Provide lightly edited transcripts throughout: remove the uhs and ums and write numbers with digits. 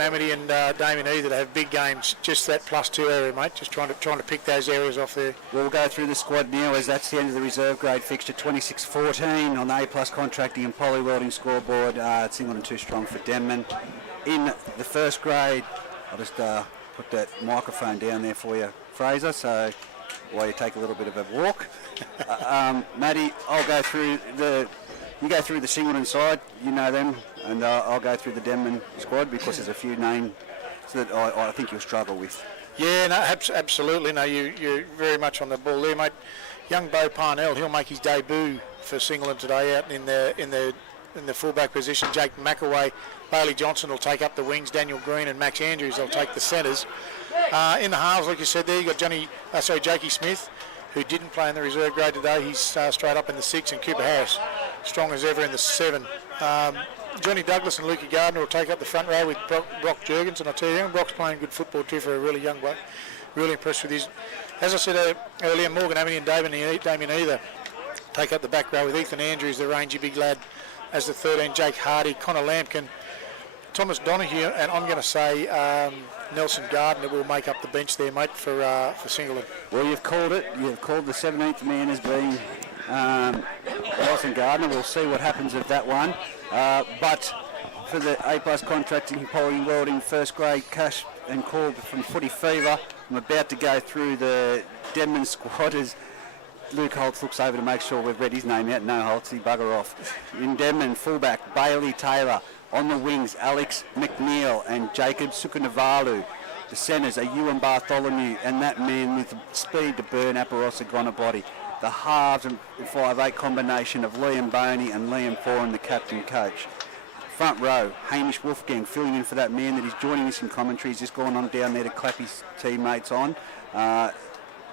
Morgan Amity and Damien E that have big games. Just that +2 area, mate. Just trying to pick those areas off there. We'll go through the squad now as that's the end of the reserve grade fixture. 26-14 on the A+ contracting and poly welding scoreboard. Singleton too strong for Denman. In the first grade, I'll just put that microphone down there for you, Fraser, so while you take a little bit of a walk. Matty, I'll go through you go through the Singleton side, you know them, and I'll go through the Denman squad because there's a few names that I think you'll struggle with. Yeah, no, absolutely. No, you're very much on the ball there, mate. Young Beau Parnell, he'll make his debut for Singleton today out in the fullback position. Jake McAway, Bailey Johnson will take up the wings. Daniel Green and Max Andrews will take the centres. In the halves, like you said there, you got Jakey Smith, who didn't play in the reserve grade today. He's straight up in the 6, and Cooper Harris, strong as ever in the 7. Johnny Douglas and Lukey Gardner will take up the front row with Brock Jurgens, and I tell you, Brock's playing good football too for a really young bloke. Really impressed with his. As I said earlier, Morgan Amity and Damien Either take up the back row with Ethan Andrews, the rangy big lad, as the 13. Jake Hardy, Connor Lampkin, Thomas Donahue, and I'm going to say Nelson Gardner will make up the bench there, mate, for Singleton. Well, you've called it. You've called the 17th man as being Nelson Gardner. We'll see what happens with that one. But for the A+ contracting, poly welding, first grade cash and called from Footy Fever, I'm about to go through the Denman squad as Luke Holtz looks over to make sure we've read his name out. No, Holtz, he bugger off. In Denman, fullback, Bailey Taylor. On the wings, Alex McNeil and Jacob Sukanavalu. The centres are Ewan Bartholomew and that man with the speed to burn Aparosa Gonabody. The halves and 5'8" combination of Liam Boney and Liam Foran, the captain coach. Front row, Hamish Wolfgang filling in for that man that is joining us in commentary. He's just gone on down there to clap his teammates on.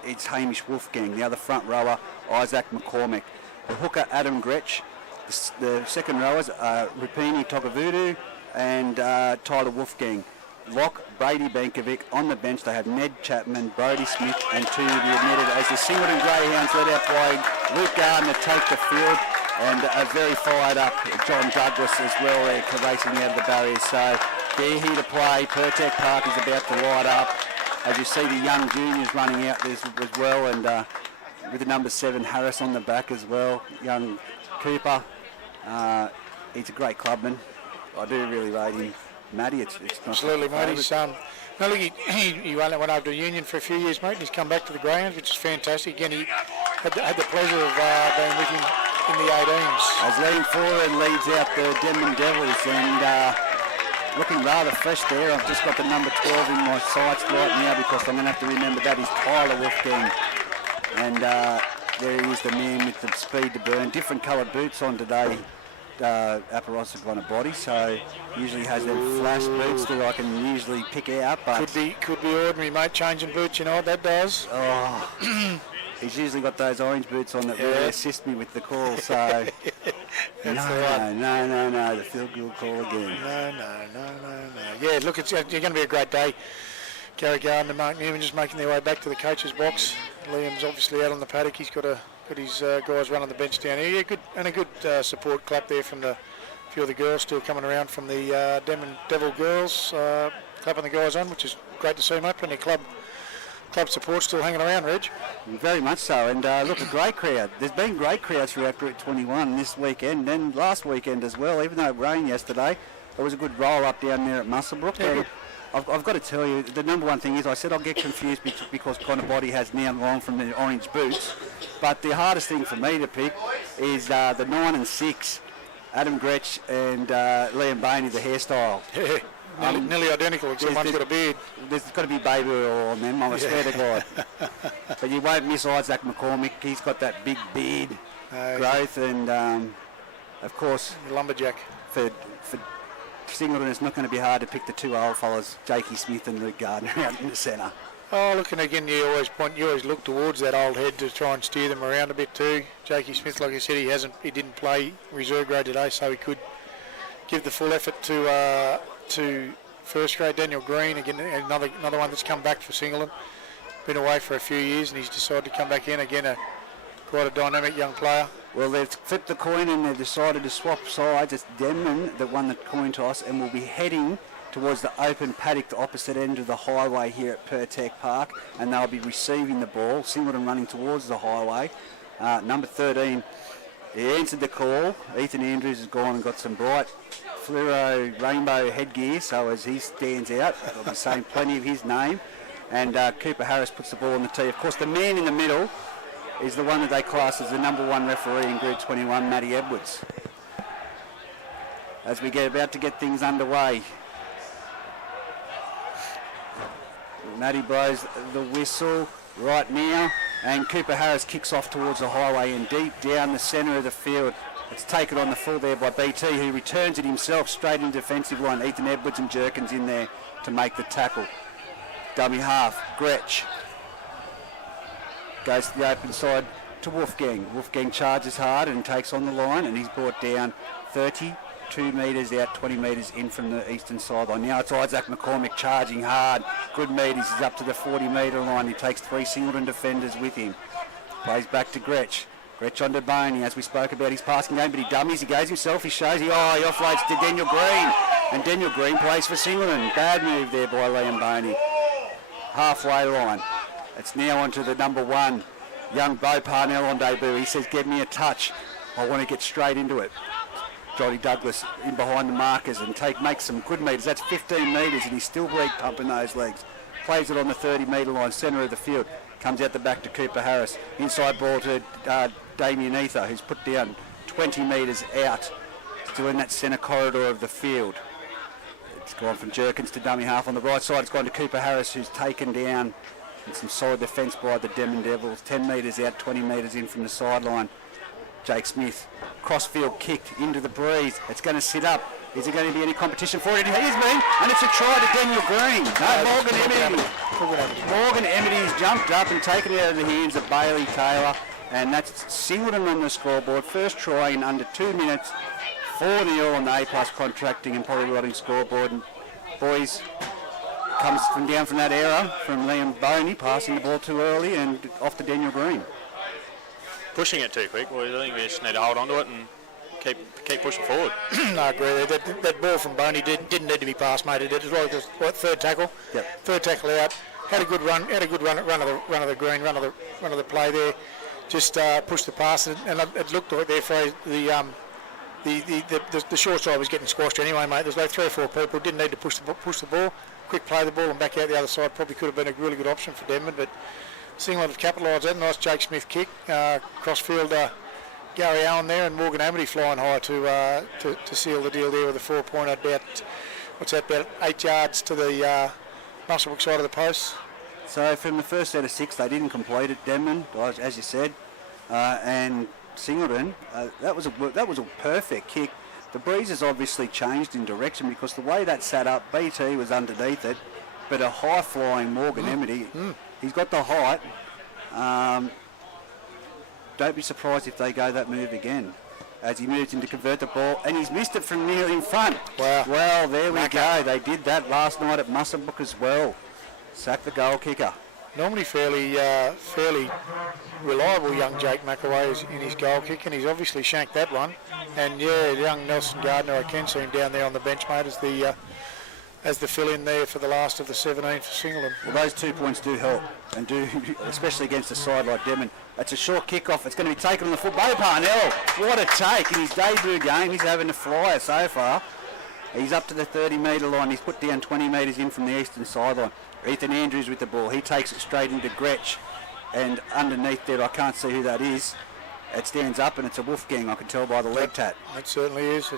It's Hamish Wolfgang. The other front rower, Isaac McCormick. The hooker, Adam Gretsch. The second rowers are Rupini Tokavudu and Tyler Wolfgang. Lock, Brady Bankovic. On the bench they have Ned Chapman, Brody Smith and two to be admitted as the Singleton Greyhounds led out by Luke Gardner take the field, and a very fired up John Douglas as well there racing out of the barriers. So they're here to play. Pertec Park is about to light up. As you see the young juniors running out there as well, and with the number 7 Harris on the back as well. Young Cooper, he's a great clubman. I do really rate him. Matty, it's not absolutely, mate. He's no, look, he went over to Union for a few years, mate, and he's come back to the Greyhounds, which is fantastic. Again, he had the pleasure of being with him in the 18s. As leading forward and leads out the Denman Devils, and looking rather fresh there. I've just got the number 12 in my sights right now because I'm going to have to remember that is Tyler Wolfgang. And there he is, the man with the speed to burn. Different coloured boots on today. Aparosa on a body, so usually has them flash boots that I can usually pick out. But could be ordinary, mate. Changing boots, you know what that does. Oh, he's usually got those orange boots on that really assist me with the call. So no, the field goal call again. No. Yeah, look, it's going to be a great day. Gary Gardner, Mark Newman just making their way back to the coach's box. Liam's obviously out on the paddock. He's got his guys running the bench down here. Yeah, a good support clap there from a few of the girls still coming around from the Denman Devil girls, clapping the guys on, which is great to see, mate. Plenty of club support still hanging around, Reg. Very much so, and look, a great crowd. There's been great crowds throughout Group 21 this weekend and last weekend as well, even though it rained yesterday. There was a good roll up down there at Muswellbrook. Yeah, I've got to tell you, the number one thing is I said I'll get confused because Connor Body has now gone from the orange boots. But the hardest thing for me to pick is the 9 and 6, Adam Gretsch and Liam Bainey, the hairstyle. Yeah, nearly identical, except one's got a beard. There's got to be baby oil on them, I swear to God. But you won't miss Isaac McCormick. He's got that big beard growth, and of course, lumberjack. For Singleton, it's not going to be hard to pick the two old fellas, Jakey Smith and Luke Gardner, out in the centre. Oh, look, and again, you always look towards that old head to try and steer them around a bit too. Jakey Smith, like I said, he didn't play reserve grade today, so he could give the full effort to first grade. Daniel Green, again, another one that's come back for Singleton. Been away for a few years, and he's decided to come back in again. Quite a dynamic young player. Well, they've flipped the coin and they've decided to swap sides. It's Denman that won the coin toss and will be heading towards the open paddock, the opposite end of the highway here at Pertec Park, and they'll be receiving the ball. Singleton running towards the highway. Number 13, he answered the call. Ethan Andrews has gone and got some bright fluoro rainbow headgear, so as he stands out, they'll be saying plenty of his name. And Cooper Harris puts the ball on the tee. Of course, the man in the middle is the one that they class as the number 1 referee in Group 21, Matty Edwards. As we get about to get things underway, Matty blows the whistle right now, and Cooper Harris kicks off towards the highway and deep down the centre of the field. It's taken on the full there by BT, who returns it himself straight in defensive line. Ethan Edwards and Jerkins in there to make the tackle. Dummy half, Gretsch goes to the open side to Wolfgang. Wolfgang charges hard and takes on the line, and he's brought down 32 metres out, 20 metres in from the eastern sideline. Now it's Isaac McCormick charging hard. Good metres, he's up to the 40-metre line. He takes 3 Singleton defenders with him. Plays back to Gretsch. Gretsch on to Boney, as we spoke about his passing game, but he dummies, he goes himself, he shows, he offloads to Daniel Green. And Daniel Green plays for Singleton. Bad move there by Liam Boney. Halfway line. It's now on to the number 1, young Bo Parnell on debut. He says, get me a touch. I want to get straight into it. Johnny Douglas in behind the markers and makes some good metres. That's 15 metres and he's still pumping those legs. Plays it on the 30-metre line, centre of the field. Comes out the back to Cooper Harris. Inside ball to Damien Ether, who's put down 20 metres out. Still in that centre corridor of the field. It's gone from Jerkins to dummy half on the right side. It's gone to Cooper Harris, who's taken down. And some solid defence by the Denman Devils. 10 metres out, 20 metres in from the sideline. Jake Smith, crossfield kicked into the breeze. It's going to sit up. Is there going to be any competition for it? It has been, and it's a try to Daniel Green. No, Morgan Emity's jumped up and taken it out of the hands of Bailey Taylor, and that's Singleton on the scoreboard. First try in under 2 minutes. 4-0 on the A-Plus Contracting and Polywelding scoreboard. And boys, comes from down from that error from Liam Boney, passing the ball too early, and off to Daniel Green. Pushing it too quick, boys. I think we just need to hold on to it and keep pushing forward. No, I agree. That ball from Boney didn't need to be passed, mate. It was like third tackle. Yep. Third tackle out. Had a good run of the green, run of the play there. Just pushed the pass, and it looked like there for the short side was getting squashed anyway, mate. There's like 3 or 4 people. Didn't need to push the ball. Quick play the ball and back out the other side. Probably could have been a really good option for Denman, but Singleton have capitalised that. Nice Jake Smith kick. Crossfield Gary Allen there, and Morgan Amity flying high to seal the deal there with a 4-pointer about 8 yards to the Musselbrook side of the post. So from the first set of 6, they didn't complete it, Denman, as you said, and Singleton. That was a perfect kick. The breeze has obviously changed in direction because the way that sat up, BT was underneath it, but a high-flying Morgan Amity, he's got the height. Don't be surprised if they go that move again as he moves in to convert the ball, and he's missed it from near in front. Wow. Well, there we go. They did that last night at Musselbrook as well. Sack the goal kicker. Normally fairly reliable young Jake McAway in his goal kick, and he's obviously shanked that one. And yeah, young Nelson Gardner, I can see him down there on the bench, mate, as the fill-in there for the last of the 17 for Singleton. Well, those 2 points do help, and do especially against a side like Denman. That's a short kick-off. It's going to be taken on the foot. Bo Parnell, what a take in his debut game. He's having a flyer so far. He's up to the 30-metre line. He's put down 20 metres in from the eastern sideline. Ethan Andrews with the ball. He takes it straight into Gretsch, and underneath there, I can't see who that is. It stands up, and it's a Wolfgang, I can tell by the leg tat. It certainly is.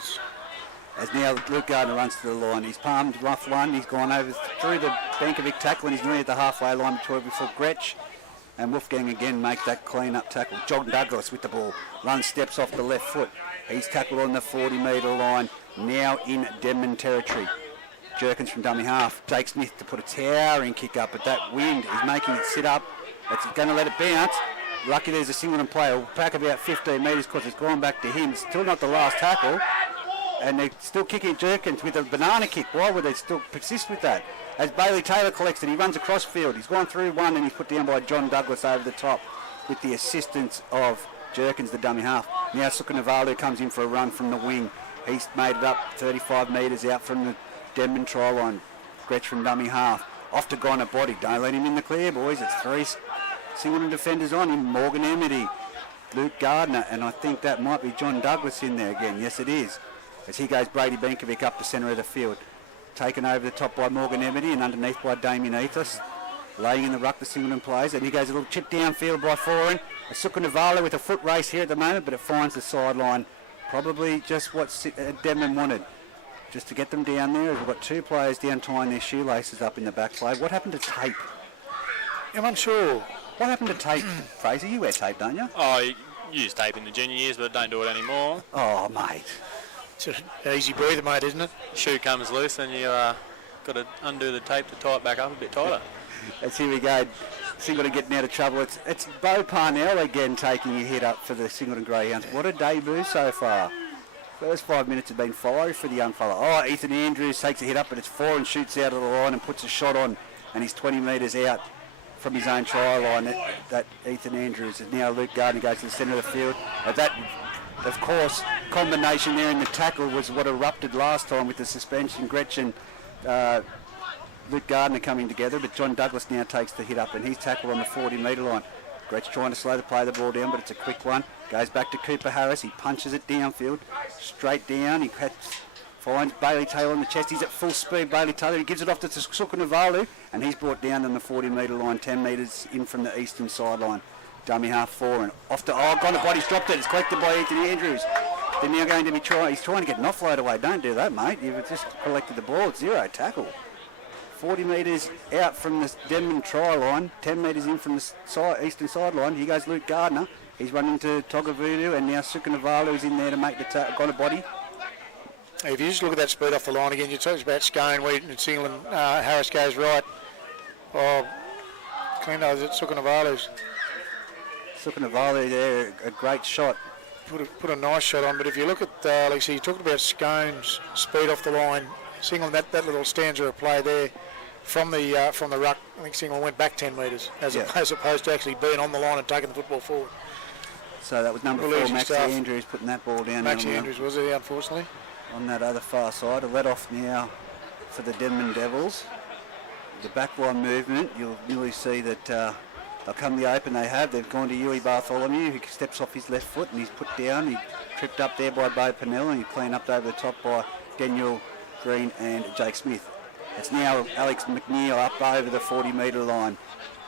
As now Luke Gardner runs to the line. He's palmed rough one. He's gone over through the Bankovic tackle, and he's nearly at the halfway line before Gretsch. And Wolfgang again make that clean-up tackle. John Douglas with the ball. Runs, steps off the left foot. He's tackled on the 40-metre line. Now in Denman territory. Jerkins from dummy half. Jake Smith to put a towering kick up, but that wind is making it sit up. It's going to let it bounce. Lucky there's a Singleton player. Will pack about 15 metres because it's gone back to him. Still not the last tackle. And they're still kicking Jerkins with a banana kick. Why would they still persist with that? As Bailey Taylor collects it, he runs across field. He's gone through one and he's put down by John Douglas over the top with the assistance of Jerkins, the dummy half. Now Suka Navalu comes in for a run from the wing. He's made it up 35 metres out from the Denman try line. Gretsch from dummy half. Off to Goner body. Don't let him in the clear, boys. It's 3 Singleton defenders on him. Morgan Emity, Luke Gardner, and I think that might be John Douglas in there again. Yes, it is. As he goes Brady Benkovic up the centre of the field. Taken over the top by Morgan Emity and underneath by Damien Ethos. Laying in the ruck, the Singleton players, and he goes a little chip downfield by Foran. Asuka Navala with a foot race here at the moment, but it finds the sideline. Probably just what Denman wanted, just to get them down there. We've got 2 players down tying their shoelaces up in the back play. What happened to tape? I'm unsure. What happened to tape, Fraser? You wear tape, don't you? Oh, you use tape in the junior years, but don't do it anymore. Oh, mate. It's an easy breather, mate, isn't it? Shoe comes loose and you got to undo the tape to tie it back up a bit tighter. Let's here we go. Singleton getting out of trouble. It's Bo Parnell again taking a hit up for the Singleton Greyhounds. What a debut so far. First 5 minutes have been fiery for the young fella. Oh, Ethan Andrews takes a hit up, but it's 4 and shoots out of the line and puts a shot on, and he's 20 metres out from his own try line. That Ethan Andrews. And now Luke Gardner goes to the centre of the field. That, of course, combination there in the tackle was what erupted last time with the suspension. Gretchen, Luke Gardner coming together, but John Douglas now takes the hit up and he's tackled on the 40-metre line. Gretsch trying to slow the play the ball down, but it's a quick one. Goes back to Cooper Harris. He punches it downfield, straight down. He finds Bailey Taylor on the chest. He's at full speed, Bailey Taylor. He gives it off to Suka Navalu, and he's brought down on the 40-metre line, 10 metres in from the eastern sideline. Dummy half 4 and off to, Goner body's dropped it. It's collected by Ethan Andrews. They're now going to be he's trying to get an offload away. Don't do that, mate. You've just collected the ball. It's 0 tackle. 40 metres out from the Denman try line, 10 metres in from the eastern sideline. Here goes Luke Gardner. He's running to Togavudu, and now Sukanavalu is in there to make the Goner body. If you just look at that speed off the line again, you talked about Scone, Wheaton and Singleton. Harris goes right. Oh, clean those at Sukanavalu's. Sukanavalu there, a great shot. Put a nice shot on, but if you look at, like you talked about Scone's speed off the line, Singleton, that little stanza of play there from the ruck, I think Singleton went back 10 metres as opposed to actually being on the line and taking the football forward. So that was number 4, Maxie Andrews, putting that ball down. Maxie Andrews was it, unfortunately. On that other far side, a let off now for the Denman Devils. The backline movement, you'll really see that they'll come the open they have. They've gone to Huey Bartholomew, who steps off his left foot and he's put down. He tripped up there by Bo Pennell and he cleaned up over the top by Daniel Green and Jake Smith. It's now Alex McNeil up over the 40-metre line,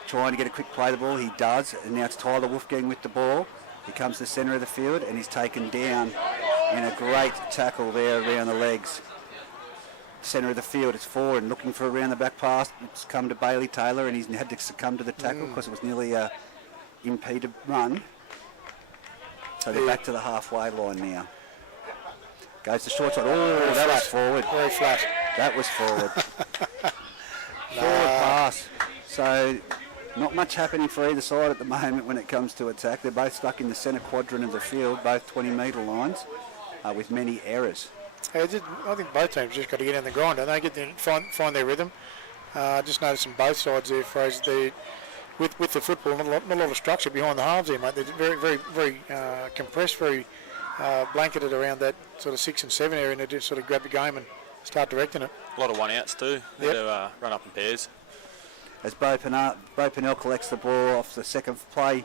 trying to get a quick play of the ball. He does, and now it's Tyler Wolfgang with the ball. He comes to the centre of the field and he's taken down in a great tackle there around the legs. Centre of the field, it's forward, looking for a round the back pass. It's come to Bailey Taylor and he's had to succumb to the tackle because it was nearly a impeded run. So they're back to the halfway line now. Goes to short side. Oh, that was forward. Very flat. That was forward. Forward pass. So not much happening for either side at the moment when it comes to attack. They're both stuck in the centre quadrant of the field, both 20-metre lines, with many errors. I think both teams just got to get in the grind, don't they? Get there, find their rhythm. Just noticed on both sides there, Fraser, with the football, not a lot of structure behind the halves there, mate. They're very, very, very compressed, very blanketed around that sort of 6 and 7 area, and they just sort of grab the game and start directing it. A lot of one-outs too. They Yep. do run up in pairs. As Bo Pennell collects the ball off the second play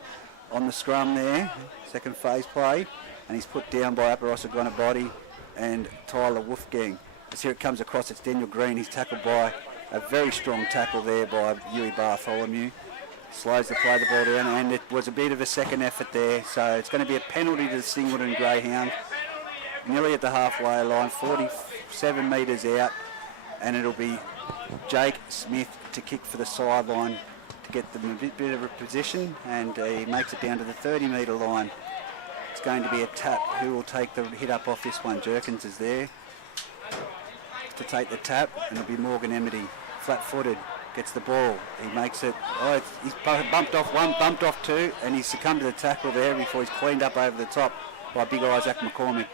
on the scrum there, second phase play, and he's put down by Aparosa Gonabody and Tyler Wolfgang. As here it comes across, it's Daniel Green. He's tackled by a very strong tackle there by Huey Bartholomew. Slows the play the ball down, and it was a bit of a second effort there, so it's going to be a penalty to the Singleton Greyhound. Nearly at the halfway line, 47 metres out, and it'll be Jake Smith to kick for the sideline to get them a bit of a position, and he makes it down to the 30-metre line. It's going to be a tap. Who will take the hit up off this one? Jerkins is there to take the tap, and it'll be Morgan Emity, flat-footed, gets the ball. He makes it. Oh, he's bumped off one, bumped off two, and he's succumbed to the tackle there before he's cleaned up over the top by Big Isaac McCormick.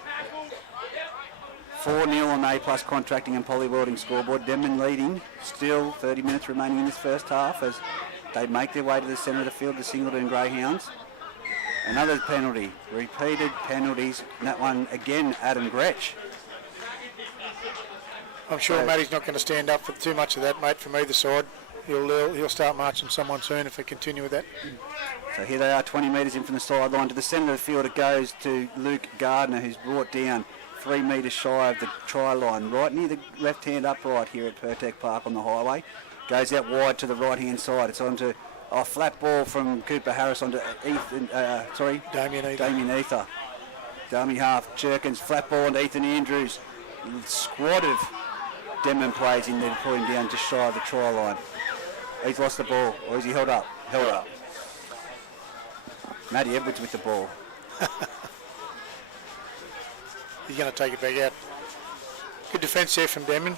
4-0 on the A+ contracting and poly-welding scoreboard. Denman leading, still 30 minutes remaining in this first half as they make their way to the centre of the field, the Singleton Greyhounds. Another penalty, repeated penalties, and that one again, Adam Gretsch. I'm sure So- Matty's not going to stand up for too much of that, mate, from either side. He'll start marching someone soon if they continue with that. So here they are, 20 metres in from the sideline. To the centre of the field it goes to Luke Gardner, who's brought down 3 metres shy of the try line, right near the left-hand upright here at Pertec Park on the highway. Goes out wide to the right-hand side. It's onto a flat ball from Cooper Harris onto Damien Ether. Damien Ether. Dummy half, Jerkins, flat ball onto Ethan Andrews. Squad of Denman plays in there to pull him down just shy of the try line. He's lost the ball, or is he held up? Held up. Matty Edwards with the ball. He's going to take it back out. Good defence there from Denman.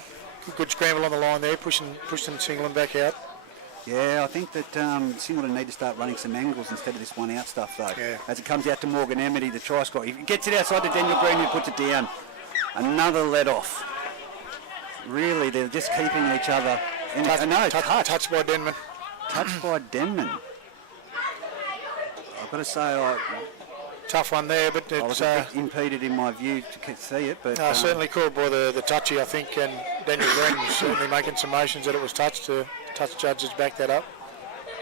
Good scramble on the line there, pushing Singleton back out. Yeah, I think that Singleton need to start running some angles instead of this one-out stuff, though. Yeah. As it comes out to Morgan Amity, the try scorer. He gets it outside to Daniel Green, who puts it down. Another let-off. Really, they're just keeping each other. Touched by Denman. Touched by Denman. I've got to say, Tough one there, but I was it's a bit impeded in my view to see it. But certainly called by the touchy, I think, and Daniel Green was certainly making some motions that it was touched. The touch judges back that up.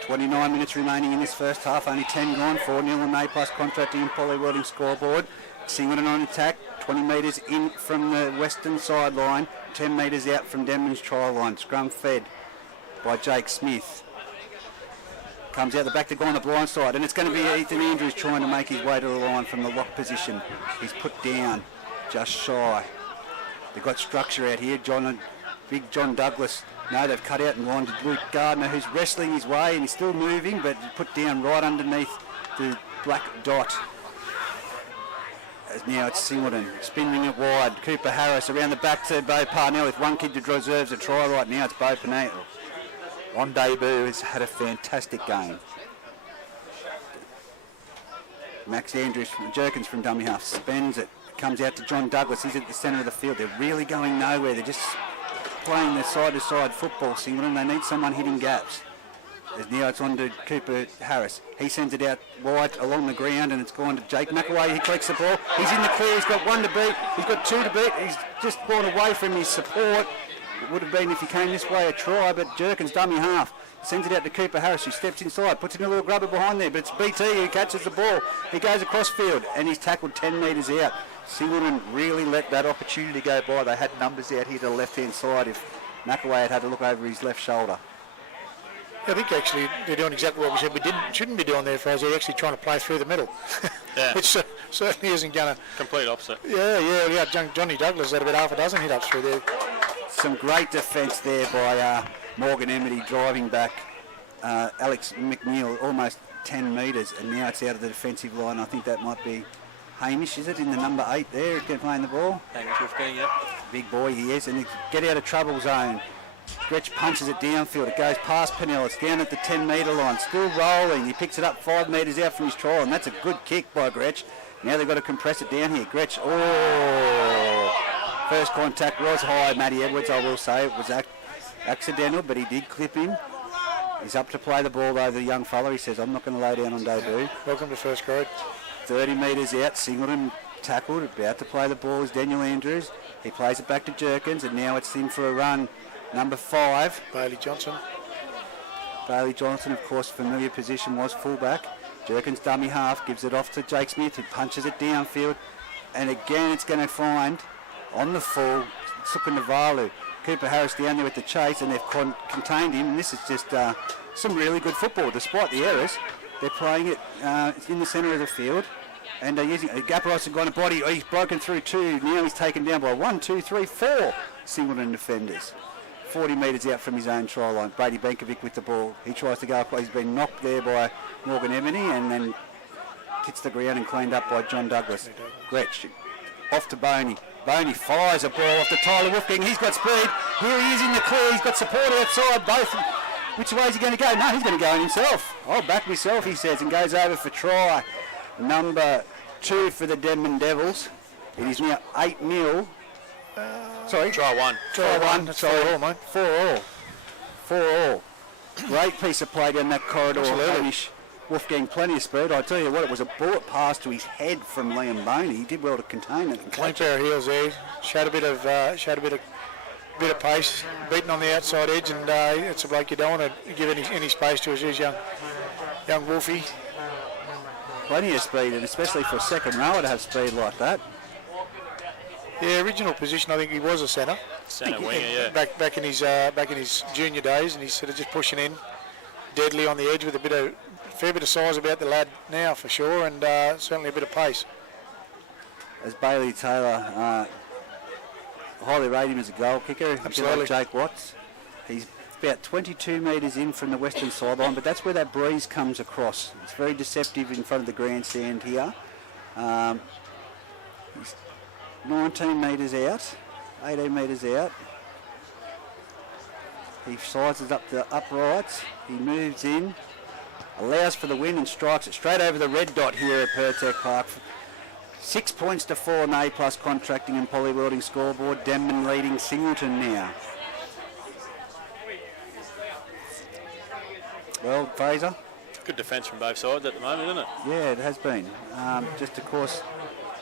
29 minutes remaining in this first half, only 10 gone, 4-0 on A+ Contracting and Poly Welding scoreboard. Singleton on attack, 20 metres in from the western sideline, 10 metres out from Denman's try line. Scrum fed by Jake Smith. Comes out the back to go on the blind side, and it's going to be Ethan Andrews trying to make his way to the line from the lock position. He's put down just shy. They've got structure out here. Big John Douglas. No, they've cut out and lined to Luke Gardner, who's wrestling his way, and he's still moving, but put down right underneath the black dot. As now it's Singleton, spinning it wide. Cooper Harris around the back to Bo Parnell. If one kid deserves a try right now, it's Bo Parnell. On debut, has had a fantastic game. Max Andrews, Jerkins from dummy half, spends it. Comes out to John Douglas. He's at the centre of the field. They're really going nowhere. They're just playing their side-to-side football, Singleton. They need someone hitting gaps. As now it's on to Cooper Harris. He sends it out wide along the ground, and it's gone to Jake McAway. He collects the ball. He's in the clear. He's got 1 to beat. He's got 2 to beat. He's just gone away from his support. It would have been if he came this way a try, but Jerkins dummy half sends it out to Cooper Harris, who steps inside, puts in a little grubber behind there, but it's BT who catches the ball. He goes across field and he's tackled 10 metres out. Singleton really let that opportunity go by. They had numbers out here to the left-hand side if McAway had to look over his left shoulder. I think actually they're doing exactly what we said we shouldn't be doing there, Faz. They're actually trying to play through the middle. Yeah. Which certainly isn't going to... Complete opposite. Yeah. Johnny Douglas had about half a dozen hit-ups through there. Some great defence there by Morgan Amity driving back Alex McNeil almost 10 metres, and now it's out of the defensive line. I think that might be Hamish, is it, in the number 8 there, playing the ball? Hamish Wolfgang, yep. Big boy he is, and he get out of trouble zone. Gretsch punches it downfield. It goes past Pennell. It's down at the 10-metre line. Still rolling. He picks it up 5 metres out from his trial, and that's a good kick by Gretsch. Now they've got to compress it down here. Gretsch, first contact was high, Matty Edwards, I will say. It was accidental, but he did clip him. He's up to play the ball, though, the young fella. He says, I'm not going to lay down on debut. Welcome to first grade. 30 metres out. Singleton tackled. About to play the ball is Daniel Andrews. He plays it back to Jerkins, and now it's in for a run. Number 5. Bailey Johnson. Bailey Johnson, of course, familiar position was fullback. Jerkins dummy half, gives it off to Jake Smith, who punches it downfield. And again, it's going to find, on the full, Sukunavalu. Cooper Harris down there with the chase, and they've contained him. And this is just some really good football, despite the errors. They're playing it in the centre of the field. And they're using Gaparos and gone a body. He's broken through 2. Now he's taken down by 1, 2, 3, 4 Singleton defenders. 40 metres out from his own try line. Brady Benkovic with the ball. He tries to go up. He's been knocked there by Morgan Amity and then hits the ground and cleaned up by John Douglas. Gretsch off to Boney. Boney fires a ball off to Tyler Wolfgang. He's got speed. Here he is in the clear. He's got support outside. Both. Which way is he going to go? No, he's going to go in himself. I'll back myself, he says, and goes over for try. Number 2 for the Denman Devils. It is now 8-0. Sorry. Try 1. Try 1. That's 4 all, mate. 4 all. Great piece of play down that corridor. Absolutely. Wolfgang, plenty of speed. I tell you what, it was a bullet pass to his head from Liam Boney. He did well to contain it. Clean pair of heels there. Showed a bit of bit of pace, beating on the outside edge, and it's a bloke you don't want to give any space to as his young Wolfie. Plenty of speed, and especially for a second rower to have speed like that. Yeah, original position, I think he was a centre. Centre winger, yeah. Back in his junior days, and he's sort of just pushing in, deadly on the edge with a fair bit of size about the lad now for sure, and certainly a bit of pace. As Bailey Taylor, highly rate him as a goal kicker. Absolutely. Like Jake Watts. He's about 22 metres in from the western sideline, but that's where that breeze comes across. It's very deceptive in front of the grandstand here. He's 19 metres out, 18 metres out. He sizes up the uprights, he moves in, allows for the win and strikes it straight over the red dot here at Pertec Park. 6 points to 4 on A+ contracting and poly welding scoreboard. Denman leading Singleton now. Well, Fraser? Good defence from both sides at the moment, isn't it? Yeah, it has been. Just of course,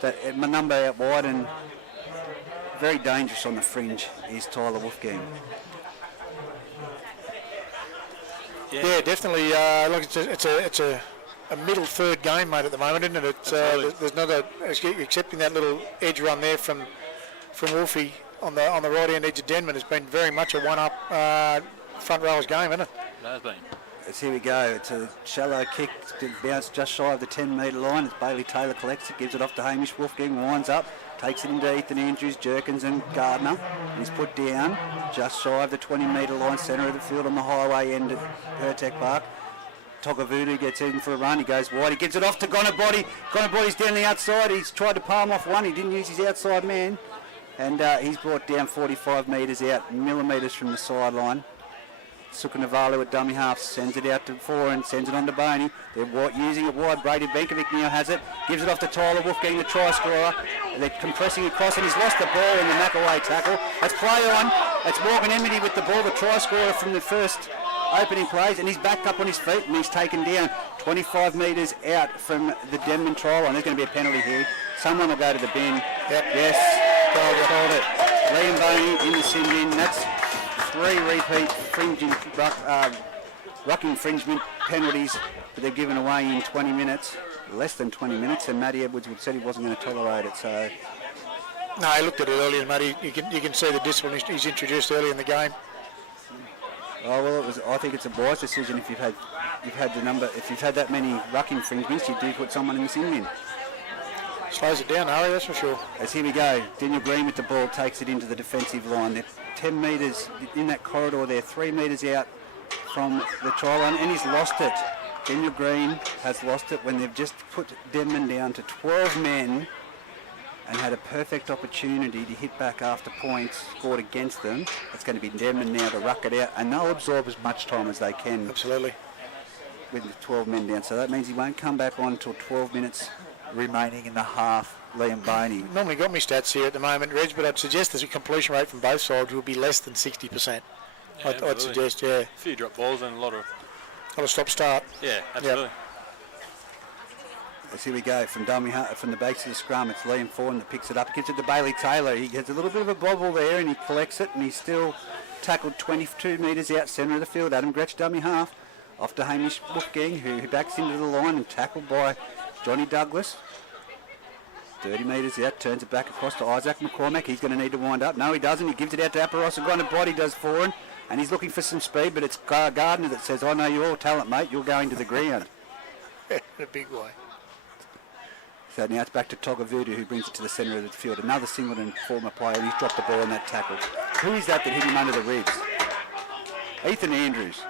that number out wide and very dangerous on the fringe is Tyler Wolfgang. Yeah, definitely. Look, it's a middle third game, mate, at the moment, isn't it? It's, there's not excepting that little edge run there from Wolfie on the right hand edge of Denman has been very much a one-up front rowers game, isn't it? It has been. Here we go. It's a shallow kick, bounced just shy of the 10 metre line. As Bailey Taylor collects it, gives it off to Hamish Wolfgang, winds up, takes it into Ethan Andrews, Jerkins and Gardner. He's put down just shy of the 20 metre line, centre of the field on the highway end at Pertec Park. Tokavudu gets in for a run, he goes wide, he gives it off to Gonabody. Gonabody's down the outside, he's tried to palm off one, he didn't use his outside man. And he's brought down 45 metres out, millimetres from the sideline. Sukanavalu at dummy half, sends it out to fore and sends it on to Boney. They're using it wide. Brady Benkovic now has it, gives it off to Tyler Wolfgang, the try scorer. They're compressing across and he's lost the ball in the McAway tackle. That's play on. That's Morgan Emity with the ball, the try scorer from the first opening plays, and he's backed up on his feet and he's taken down 25 metres out from the Denman try line. There's going to be a penalty here. Someone will go to the bin. Yep. Yes. Called it. Liam Boney in the sin bin. That's 3 repeat ruck infringement penalties that they've given away in 20 minutes, less than 20 minutes, and Matty Edwards said he wasn't going to tolerate it. So, no, I looked at it earlier, Matty. You can see the discipline he's introduced early in the game. Oh well, I think it's a wise decision if you've had that many ruck infringements, you do put someone in the sin bin. Slows it down, Harry, that's for sure. As here we go, Daniel Green with the ball takes it into the defensive line. They're 10 metres in that corridor there, 3 metres out from the try line, and he's lost it. Daniel Green has lost it when they've just put Denman down to 12 men and had a perfect opportunity to hit back after points scored against them. It's going to be Denman now to ruck it out, and they'll absorb as much time as they can. Absolutely. With the 12 men down, so that means he won't come back on until 12 minutes remaining in the half. Liam Boney. Normally got me stats here at the moment, Reg, but I'd suggest there's a completion rate from both sides will be less than 60%. Yeah, I'd suggest, yeah. A few drop balls and a lot of stop-start. Yeah, absolutely. Yep. As here we go from the base of the scrum. It's Liam Forden that picks it up, gives it to Bailey Taylor. He gets a little bit of a bobble there and he collects it, and he's still tackled 22 metres out centre of the field. Adam Gretsch dummy half off to Hamish Wolfgang, who backs into the line and tackled by Johnny Douglas. 30 metres out, turns it back across to Isaac McCormack. He's going to need to wind up. No, he doesn't. He gives it out to Aparos. And Gonabody does Foran, and he's looking for some speed, but it's Gardner that says, I know you're all talent, mate. You're going to the ground. In a big way. So now it's back to Togavudu, who brings it to the centre of the field. Another Singleton former player, and he's dropped the ball on that tackle. Who is that hit him under the ribs? Ethan Andrews.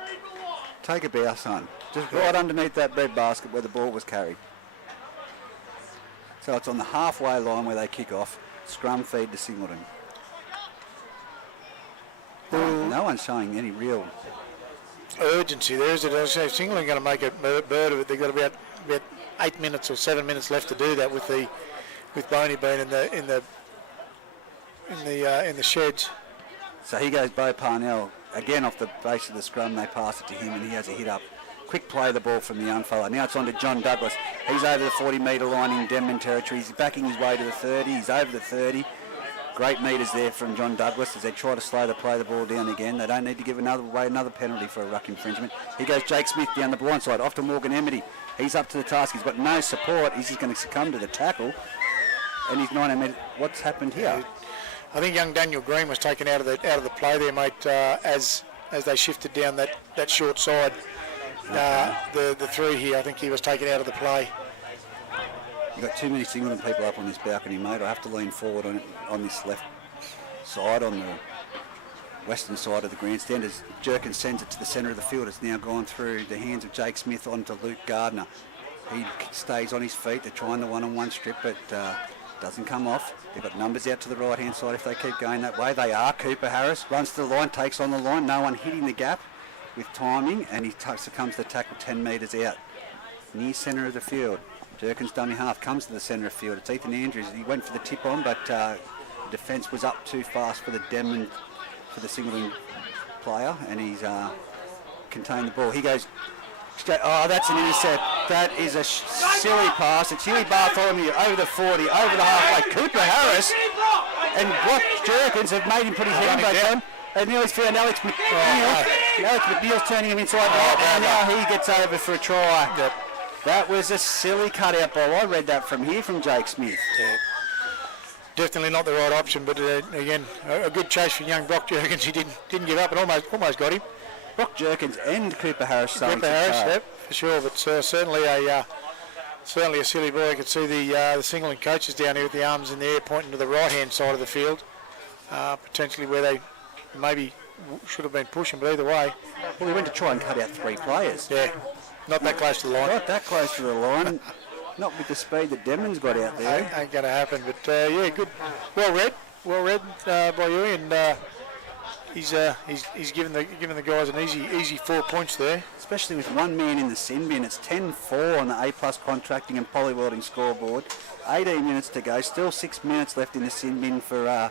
Take a bow, son. Just right underneath that bread basket where the ball was carried. So it's on the halfway line where they kick off. Scrum feed to Singleton. No one's showing any real urgency there, is it? I say Singleton going to make a bird of it. They've got about 8 minutes or 7 minutes left to do that with Boney being in the sheds. So here goes Bo Parnell again off the base of the scrum. They pass it to him and he has a hit up. Quick play the ball from the young fella. Now it's on to John Douglas. He's over the 40 metre line in Denman territory. He's backing his way to the 30. He's over the 30. Great meters there from John Douglas as they try to slow the play the ball down again. They don't need to give another penalty for a ruck infringement. Here goes Jake Smith down the blind side, off to Morgan Emity. He's up to the task. He's got no support. He's just going to succumb to the tackle. And he's 9 meters. What's happened here? I think young Daniel Green was taken out of the play there, mate, as they shifted down that short side. The three here, I think he was taken out of the play. You've got too many Singleton people up on this balcony, mate. I have to lean forward on this left side, on the western side of the grandstand, as Jerkins sends it to the centre of the field. It's now gone through the hands of Jake Smith onto Luke Gardner. He stays on his feet. They're trying the one-on-one strip, but doesn't come off. They've got numbers out to the right-hand side if they keep going that way. They are. Cooper Harris runs to the line, takes on the line. No one hitting the gap with timing, and he succumbs to the tackle 10 metres out. Near centre of the field. Jerkins dummy half comes to the centre of field. It's Ethan Andrews. He went for the tip on, but the defence was up too fast for the Denman, for the Singleton player, and he's contained the ball. He goes straight. Oh, that's an intercept. That is a silly pass. It's Huey Bartholomew over the 40, over the halfway. Cooper Harris and Brock Jerkins have made him put his hand back on. And now he's found Alex McNeil. Alex McNeil's turning him inside out, and now he gets over for a try. Yep. That was a silly cutout ball. I read that from here from Jake Smith. Yeah. Definitely not the right option, but again, a good chase for young Brock Jerkins. He didn't give up and almost got him. Brock Jerkins and Cooper Harris. Cooper Harris, yep, for sure. But certainly a silly ball. You could see the Singleton coaches down here with the arms in the air, pointing to the right-hand side of the field, potentially where they maybe should have been pushing. But either way, well, he went to try and cut out 3 players. Yeah. Not that close to the line. Not that close to the line. Not with the speed that Denman's got out there. Ain't going to happen. But yeah, good. Well read by you, and he's given the guys an easy 4 points there. Especially with one man in the sin bin. It's 10-4 on the A+ contracting and poly welding scoreboard. 18 minutes to go. Still 6 minutes left in the sin bin for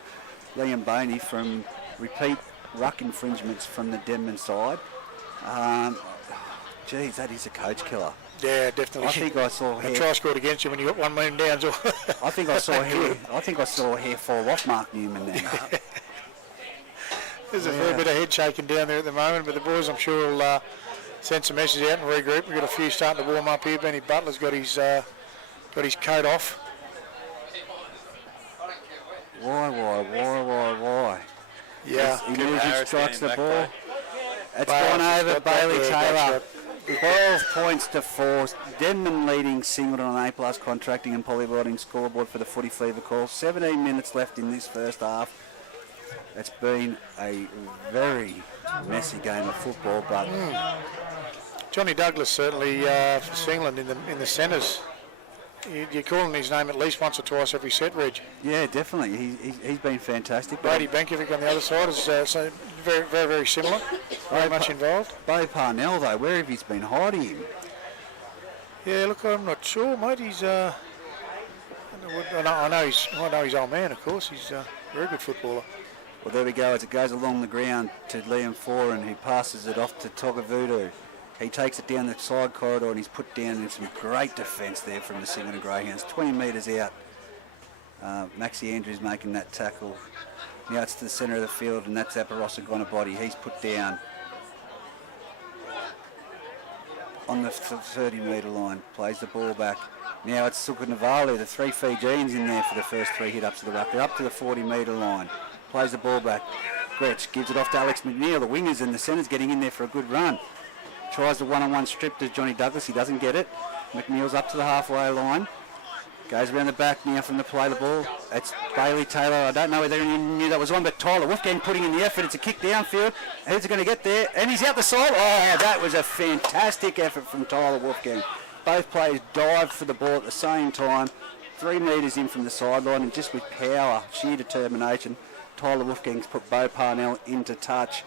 Liam Boney from repeat ruck infringements from the Denman side. Geez, that is a coach killer. Yeah, definitely. I think I saw a try scored against you when you got 1 man down. I think I saw hair fall off Mark Newman then. There's a fair bit of head shaking down there at the moment, but the boys, I'm sure, will send some messages out and regroup. We've got a few starting to warm up here. Benny Butler's got his coat off. Why? Yeah. He moves and strikes the ball. There. It's gone over Bailey Taylor. 12 points to 4. Denman leading Singleton on A+ contracting and poly welding scoreboard for the Footy Fever call. 17 minutes left in this first half. It's been a very messy game of football, but Johnny Douglas certainly for Singleton in the centres. You're calling his name at least once or twice every set, Reg. Yeah, definitely. He's been fantastic. Brady Bankovic on the other side is so very similar. Very much involved. Bo Parnell, though, where have he been hiding him? Yeah, look, I'm not sure, mate. He's I know he's old man, of course. He's a very good footballer. Well, there we go. As it goes along the ground to Liam Foran, who passes it off to Togavudu. He takes it down the side corridor and he's put down in some great defence there from the Singleton Greyhounds. 20 metres out. Maxie Andrews making that tackle. Now it's to the centre of the field, and that's Aparosa Gonabody. He's put down on the 30-metre line. Plays the ball back. Now it's Suka Navalu, the 3 Fijians in there for the first 3 hit-ups of the ruck. They're up to the 40-metre line. Plays the ball back. Gretsch gives it off to Alex McNeil. The wingers and the centres getting in there for a good run. Tries the one-on-one strip to Johnny Douglas. He doesn't get it. McNeil's up to the halfway line. Goes around the back now from the play the ball. It's Bailey Taylor. I don't know whether anyone knew that was on, but Tyler Wolfgang putting in the effort. It's a kick downfield. Who's going to get there? And he's out the side. Oh, that was a fantastic effort from Tyler Wolfgang. Both players dived for the ball at the same time. 3 metres in from the sideline, and just with power, sheer determination, Tyler Wolfgang's put Bo Parnell into touch.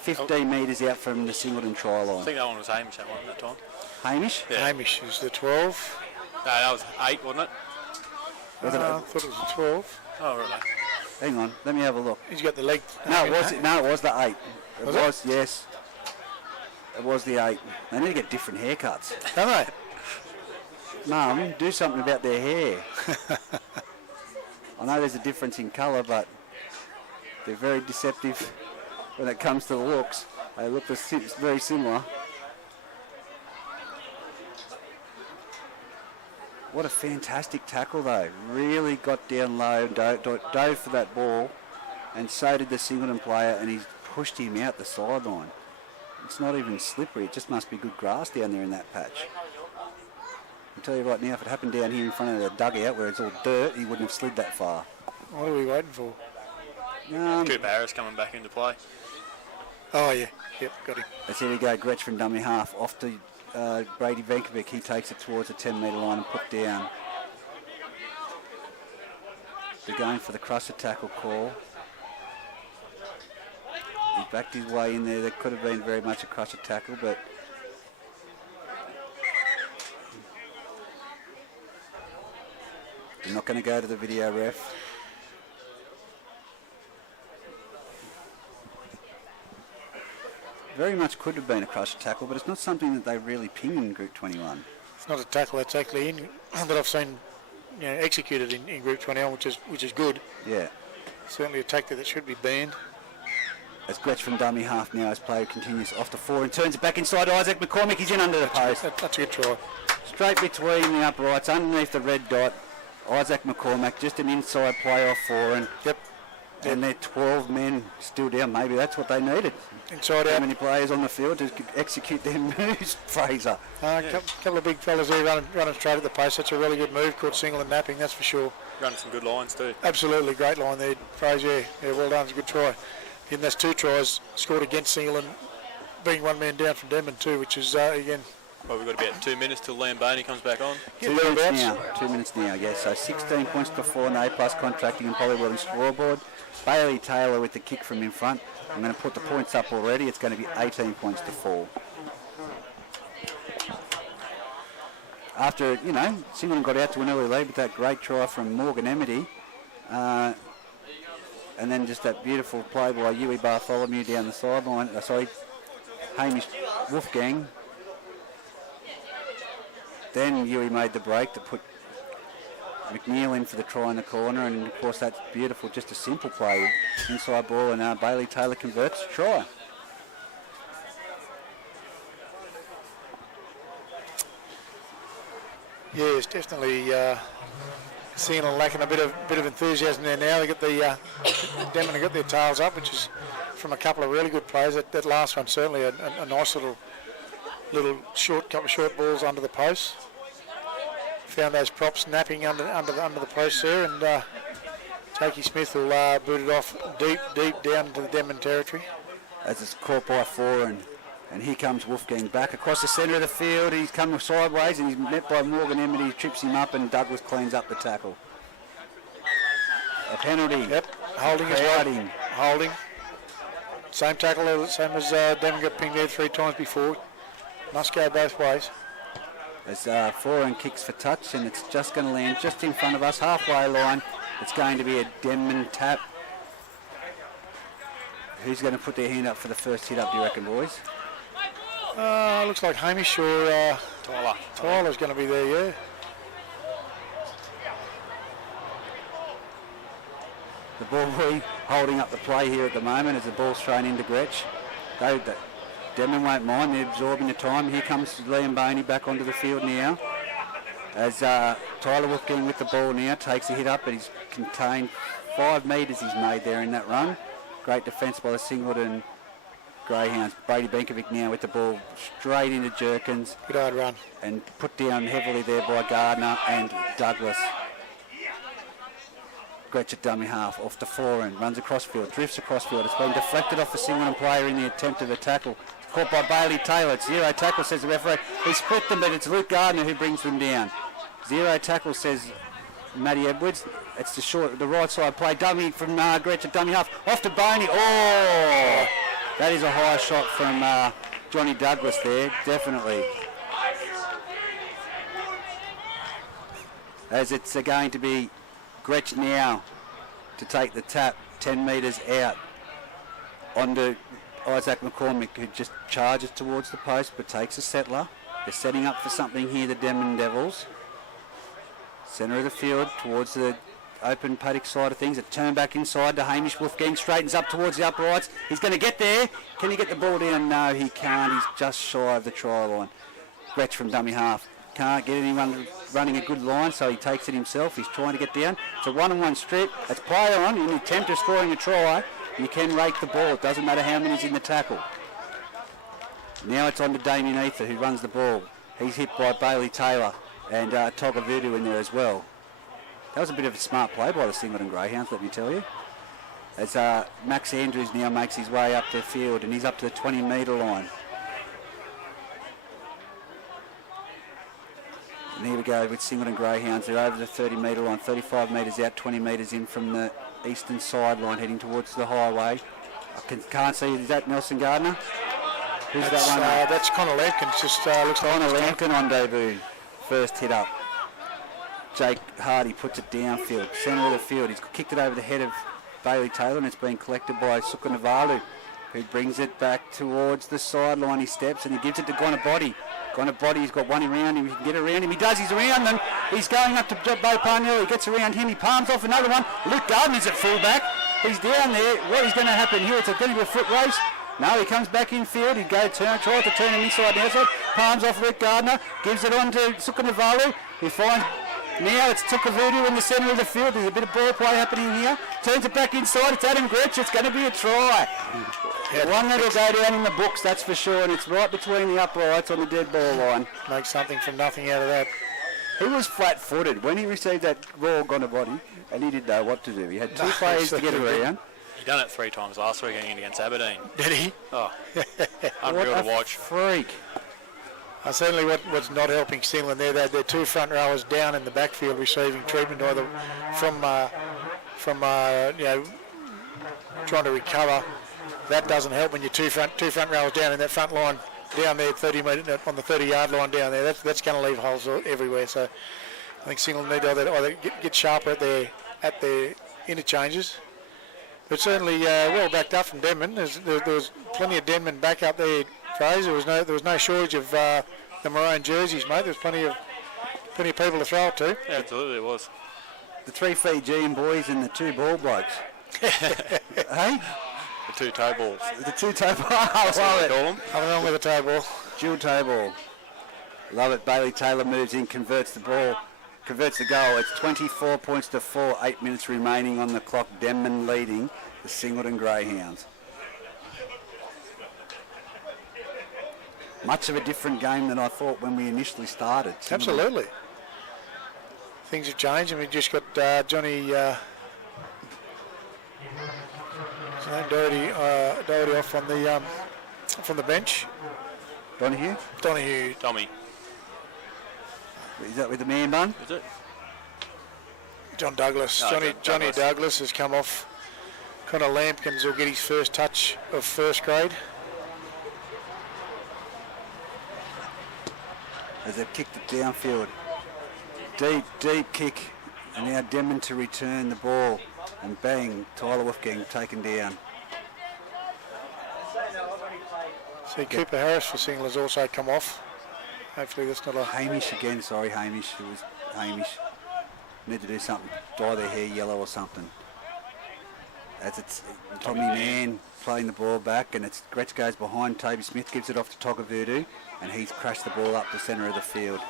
15 metres out from the Singleton try line. I think that one was Hamish, that time. Hamish? Yeah. Hamish is the 12. No, that was 8, wasn't it? I thought it was the 12. Oh, really? Hang on, let me have a look. He's got the leg. No, it was the 8. It was it? Yes. It was the 8. They need to get different haircuts. Don't they? Mum, do something about their hair. I know there's a difference in colour, but they're very deceptive when it comes to the looks. They look very similar. What a fantastic tackle, though. Really got down low, dove for that ball, and so did the Singleton player, and he's pushed him out the sideline. It's not even slippery. It just must be good grass down there in that patch. I'll tell you right now, if it happened down here in front of the dugout where it's all dirt, he wouldn't have slid that far. What are we waiting for? Cooper Harris coming back into play. Oh, yeah. Yep, got him. As here we go, Gretsch from dummy half. Off to Brady Venkovic. He takes it towards the 10-metre line and put down. They're going for the crusher tackle call. He backed his way in there. There could have been very much a crusher tackle, but they're not going to go to the video ref. Very much could have been a crusher tackle, but it's not something that they really ping in Group 21. It's not a tackle that's actually in that I've seen, executed in Group 21, which is good. Yeah. Certainly a tactic that should be banned. As Gretsch from dummy half now, as play continues off to 4 and turns it back inside Isaac McCormick. He's in under the post. That's a good try. Straight between the uprights, underneath the red dot. Isaac McCormick, just an inside play off 4 and Yep. And they're 12 men still down. Maybe that's what they needed. Inside How out. many players on the field to execute their moves, Fraser? Couple of big fellas there running straight at the post. That's a really good move. Caught Singleton napping, that's for sure. Running some good lines too. Absolutely, great line there, Fraser. Yeah, well done. It's a good try. And that's 2 tries scored against Singleton, being 1 man down from Denman too, which is, again... Well, we've got about 2 minutes till Liam Boney comes back on. 2 minutes now. 2 minutes now, yes. So 16 points to 4 on the A-plus contracting and Polywell scoreboard. Bailey Taylor with the kick from in front. I'm going to put the points up already. It's going to be 18 points to 4. After, Singleton got out to an early lead with that great try from Morgan Emity. And then just that beautiful play by Huey Bartholomew down the sideline. Hamish Wolfgang. Then Huey made the break to put McNeil in for the try in the corner, and of course that's beautiful, just a simple play, inside ball, and Bailey Taylor converts to try. Yes, definitely seeing and lacking a bit of enthusiasm there now. They got the Denman have got their tails up, which is from a couple of really good players. That last one certainly a nice little couple of short balls under the post. Found those props napping under the post there, and Takey Smith will boot it off deep down into the Denman territory. As it's caught by 4, and here comes Wolfgang back across the centre of the field. He's come sideways and he's met by Morgan Emity. He trips him up, and Douglas cleans up the tackle. A penalty. Yep, holding as well. Holding. Same tackle, same as Denman got pinged there 3 times before. Must go both ways. As Foran kicks for touch, and it's just going to land just in front of us, halfway line. It's going to be a Denman tap. Who's going to put their hand up for the first hit up, do you reckon, boys? Looks like Hamish or Tyler. Tyler's going to be there, yeah. The ball holding up the play here at the moment as the ball's thrown into Gretsch. Denman won't mind, they're absorbing the time. Here comes Liam Boney back onto the field now. As Tyler Wolfgang with the ball now, takes a hit up, but he's contained. 5 metres he's made there in that run. Great defence by the Singleton Greyhounds. Brady Benkovic now with the ball straight into Jerkins. Good hard run. And put down heavily there by Gardner and Douglas. Gretsch at dummy half, off to 4 and runs across field, drifts across field. It's been deflected off the Singleton player in the attempt of a tackle. Caught by Bailey Taylor. It's 0 tackle, says the referee. He split them, but it's Luke Gardner who brings them down. 0 tackle, says Matty Edwards. It's the right side play. Dummy from Gretsch at dummy half. Off to Boney. Oh! That is a high shot from Johnny Douglas there, definitely. As it's going to be Gretsch now to take the tap 10 metres out onto Isaac McCormick, who just charges towards the post but takes a settler. They're setting up for something here, the Denman Devils. Centre of the field towards the open paddock side of things. A turn back inside to Hamish Wolfgang, straightens up towards the uprights. He's going to get there. Can he get the ball down? No, he can't. He's just shy of the try line. Gretsch from dummy half. Can't get anyone running a good line, so he takes it himself. He's trying to get down. It's a one-on-one strip. It's play on. In the attempt of scoring a try, you can rake the ball. It doesn't matter how many's in the tackle. Now it's on to Damien Ether, who runs the ball. He's hit by Bailey Taylor and Togga Voodoo in there as well. That was a bit of a smart play by the Singleton Greyhounds, let me tell you. As Max Andrews now makes his way up the field, and he's up to the 20-metre line. And here we go with Singleton Greyhounds. They're over the 30-metre line, 35 metres out, 20 metres in from the eastern sideline, heading towards the highway. I can't see, is that Nelson Gardner? Who's that one? That's Connor Lampkin. Just looks like Connor Lampkin on debut. First hit up. Jake Hardy puts it downfield, centre of the field. He's kicked it over the head of Bailey Taylor, and it's been collected by Sukanavalu, who brings it back towards the sideline. He steps and he gives it to Gonabody. Gonabody's got one around him. He can get around him. He does. He's around them. He's going up to Bo Parnell. He gets around him. He palms off another one. Luke Gardner's at fullback. He's down there. What is going to happen here? It's going to be a foot race. No, he comes back in field. He'd go tries to turn him inside and outside. Palms off Luke Gardner. Gives it on to Sukanavalu. He finds... Now it's Tukavoodoo in the centre of the field. There's a bit of ball play happening here. Turns it back inside. It's Adam Gretsch. It's going to be a try. One that'll go down in the books, that's for sure. And it's right between the uprights on the dead ball line. Make something from nothing out of that. He was flat-footed when he received that raw Gonabody, and he didn't know what to do. He had two players to get around. He done it 3 times last weekend against Aberdeen. Did he? Oh, unreal to watch. Freak. Certainly what's not helping Singleton there, they had their 2 front rowers down in the backfield receiving treatment either from trying to recover. That doesn't help when your two front rowers down in that front line down there 30 metre on the 30-yard line down there. That's going to leave holes everywhere. So I think Singleton need to either get sharper at their interchanges. But certainly well backed up from Denman. There was plenty of Denman back up there. There was no shortage of the maroon jerseys, mate. There was plenty of people to throw it to. Yeah, absolutely it was. The 3 Fijian boys and the 2 ball blokes. Hey? The 2 toe balls. The 2 toe balls. I love it. Nothing wrong with a toe ball. Dual toe ball. Love it. Bailey Taylor moves in, converts the goal. It's 24 points to 4, 8 minutes remaining on the clock. Denman leading the Singleton Greyhounds. Much of a different game than I thought when we initially started. Absolutely. Things have changed, and we've just got Johnny Doherty off on the from the bench. Donahue? Tommy. Is that with the man bun? Is it? John Douglas. Johnny Douglas has come off. Connor Lampkins will get his first touch of first grade. As they've kicked it downfield. Deep kick. And now Denman to return the ball. And bang, Tyler Wolfgang taken down. See, Cooper Harris for Single has also come off. Hopefully that's not a... Hamish again, sorry Hamish. It was Hamish. Need to do something, dye their hair yellow or something. As it's Tommy Mann playing the ball back, and it's Gretsch goes behind. Toby Smith gives it off to Togga Voodoo, and he's crashed the ball up the centre of the field.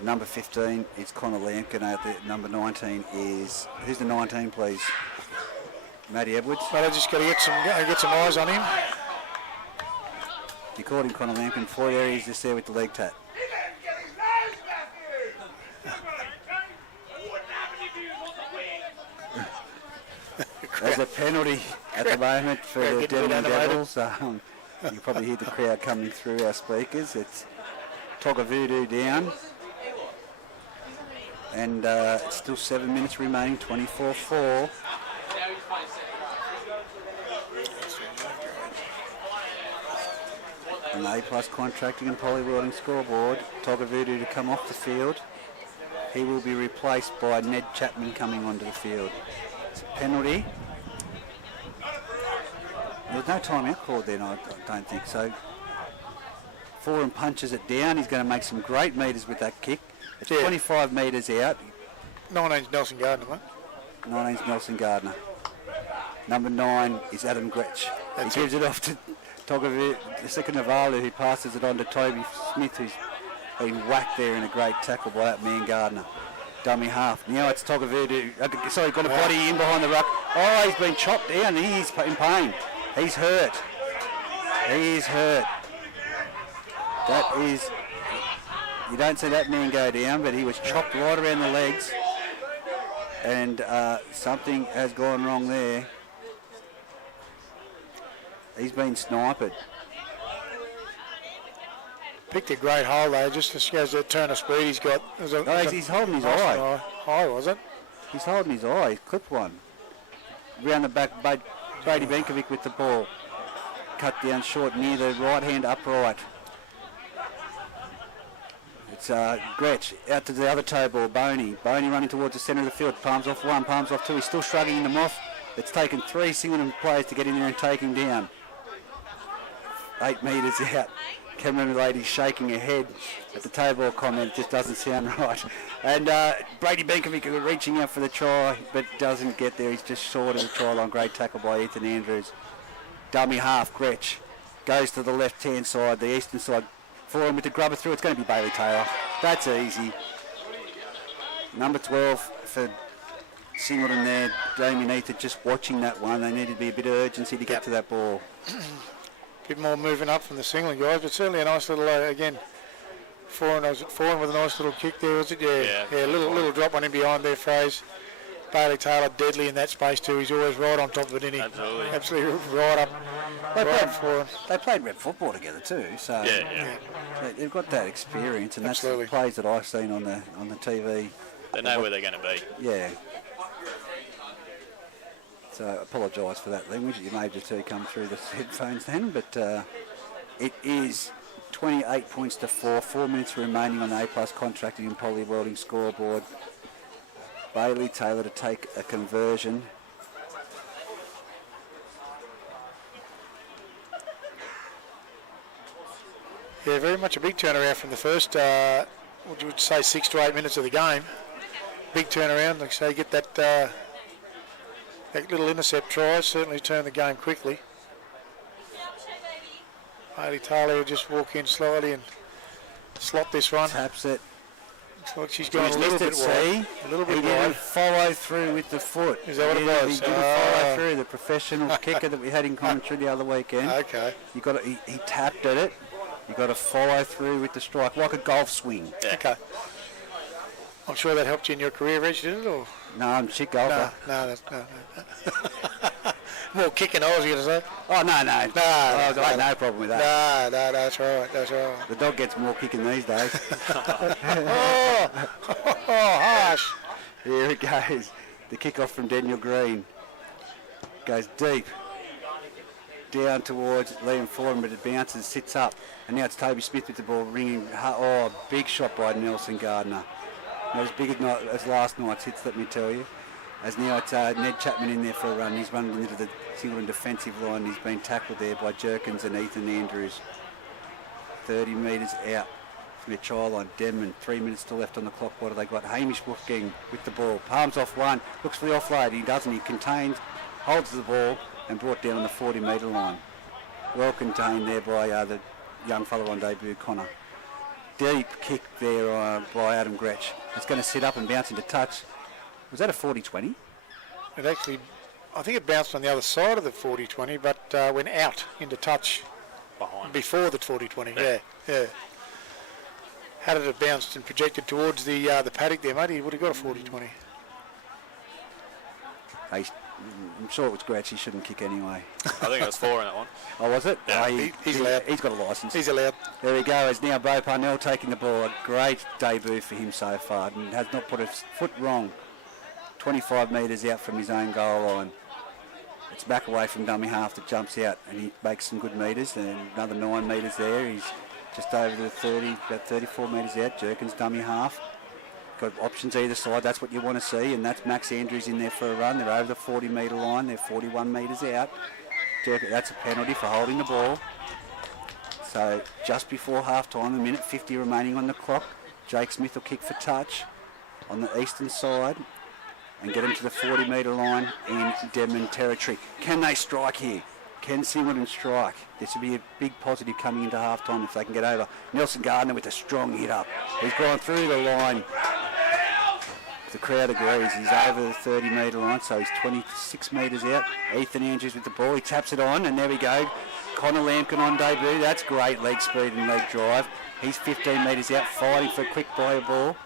Number 15 is Connor Lampkin out there. Number 19 is... Who's the 19, please? Matty Edwards. But I just got to get some eyes on him. You called him Connor Lampkin. 4 areas just there with the leg tap. There's a penalty at the moment for the Denman Devils. You can probably hear the crowd coming through our speakers. It's Togga Voodoo down. And it's still 7 minutes remaining, 24-4. And the A+ contracting and poly-welding scoreboard. Togga Voodoo to come off the field. He will be replaced by Ned Chapman coming onto the field. It's a penalty. There's no timeout called then, I don't think so. Foran punches it down. He's going to make some great meters with that kick. It's Yeah. 25 metres out. 19's Nelson Gardner, mate. 19's Nelson Gardner. Number 9 is Adam Gretsch. That's He gives it off to Togovic, the second Navalu, who passes it on to Toby Smith, who's been whacked there in a great tackle by that man Gardner. Dummy half. Now it's Togovic, sorry, got a body in behind the ruck. Oh, he's been chopped down. He's in pain. He's hurt. He is hurt. That is... You don't see that man go down, but he was chopped right around the legs. And something has gone wrong there. He's been sniped. Picked a great hole though, just as goes that turn of speed he's got. He's holding his eye. High, was it? He's holding his eye. He clipped one. Round the back, Brady Benkovic with the ball. Cut down short near the right hand upright. It's Gretsch out to the other toe ball, Boney. Boney running towards the centre of the field. Palms off one, palms off two. He's still shrugging them off. It's taken 3 Singleton players to get in there and take him down. 8 metres out. Cameron lady shaking her head at the toe ball comment. It just doesn't sound right. And Brady Benkovic reaching out for the try, but doesn't get there. He's just short of the try line. Great tackle by Ethan Andrews. Dummy half, Gretsch. Goes to the left-hand side, the eastern side. For him with the grubber through, it's going to be Bailey Taylor. That's easy. Number 12 for Singleton there. Damien Ether just watching that one. They needed to be a bit of urgency to get to that ball. Bit more moving up from the Singleton guys, but certainly a nice little, again, foreign with a nice little kick there, was it? Yeah, little drop on him behind there, Fraze. Bailey Taylor deadly in that space too. He's always right on top of it, isn't he? Absolutely right up. They played rep football together too, so they've got that experience, and that's the plays that I've seen on the TV. They know where they're going to be. Yeah. So I apologise for that language. You made your two come through the headphones then, but it is 28 points to 4. 4 minutes remaining on the A+ contracting and poly welding scoreboard. Bailey Taylor to take a conversion. Yeah, very much a big turnaround from the first, would you say 6 to 8 minutes of the game. Big turnaround, like I say, get that little intercept try, certainly turn the game quickly. Bailey Taylor will just walk in slowly and slot this one. Taps it. Looks like she's gone a little bit wide. A little bit he didn't follow through with the foot. Is that what it was? He didn't follow through. The professional kicker that we had in commentary the other weekend. Okay. He tapped at it. You got to follow through with the strike, like a golf swing. Yeah. Okay. I'm sure that helped you in your career, Reg, did it? Or? No, I'm a shit golfer. No. More kicking, I was going to say. Oh, no. No, I got no problem with that. No, that's right. The dog gets more kicking these days. Harsh. Here it goes. The kick-off from Daniel Green. Goes deep. Down towards Liam Foran, but it bounces, sits up. And now it's Toby Smith with the ball ringing. Oh, big shot by Nelson Gardner. Not as big as last night's hits, let me tell you. As now it's Ned Chapman in there for a run. He's running into the Singleton defensive line. He's been tackled there by Jerkins and Ethan Andrews. 30 metres out from their try line. Denman, 3 minutes still left on the clock. What have they got? Hamish Wolfgang with the ball. Palms off one. Looks for the offload. He doesn't. He contains, holds the ball and brought down on the 40 metre line. Well contained there by the young fellow on debut, Connor. Deep kick there by Adam Gretsch. It's going to sit up and bounce into touch. Was that a 40-20? It actually, I think it bounced on the other side of the 40-20, but went out into touch Behind. before the 40-20. Yeah. Had it have bounced and projected towards the paddock there, mate, he would have got a 40-20. I'm sure it was Gretsch. He shouldn't kick anyway. I think it was 4 in that one. Oh, was it? Yeah. He's allowed. He's got a licence. He's allowed. There we go. It's now Bo Parnell taking the ball. A great debut for him so far. And has not put a foot wrong. 25 metres out from his own goal line. It's back away from dummy half that jumps out, and he makes some good metres. And another 9 metres there. He's just over the 30, about 34 metres out. Jerkins dummy half. Got options either side. That's what you want to see, and that's Max Andrews in there for a run. They're over the 40 metre line. They're 41 metres out. That's a penalty for holding the ball. So just before half time, a minute 50 remaining on the clock. Jake Smith will kick for touch on the eastern side and get him to the 40-metre line in Denman territory. Can they strike here? Can Singleton strike? This would be a big positive coming into half-time if they can get over. Nelson Gardner with a strong hit up. He's gone through the line. The crowd agrees. He's over the 30-metre line, so he's 26 metres out. Ethan Andrews with the ball. He taps it on, and there we go. Connor Lampkin on debut. That's great leg speed and leg drive. He's 15 metres out, fighting for a quick player ball.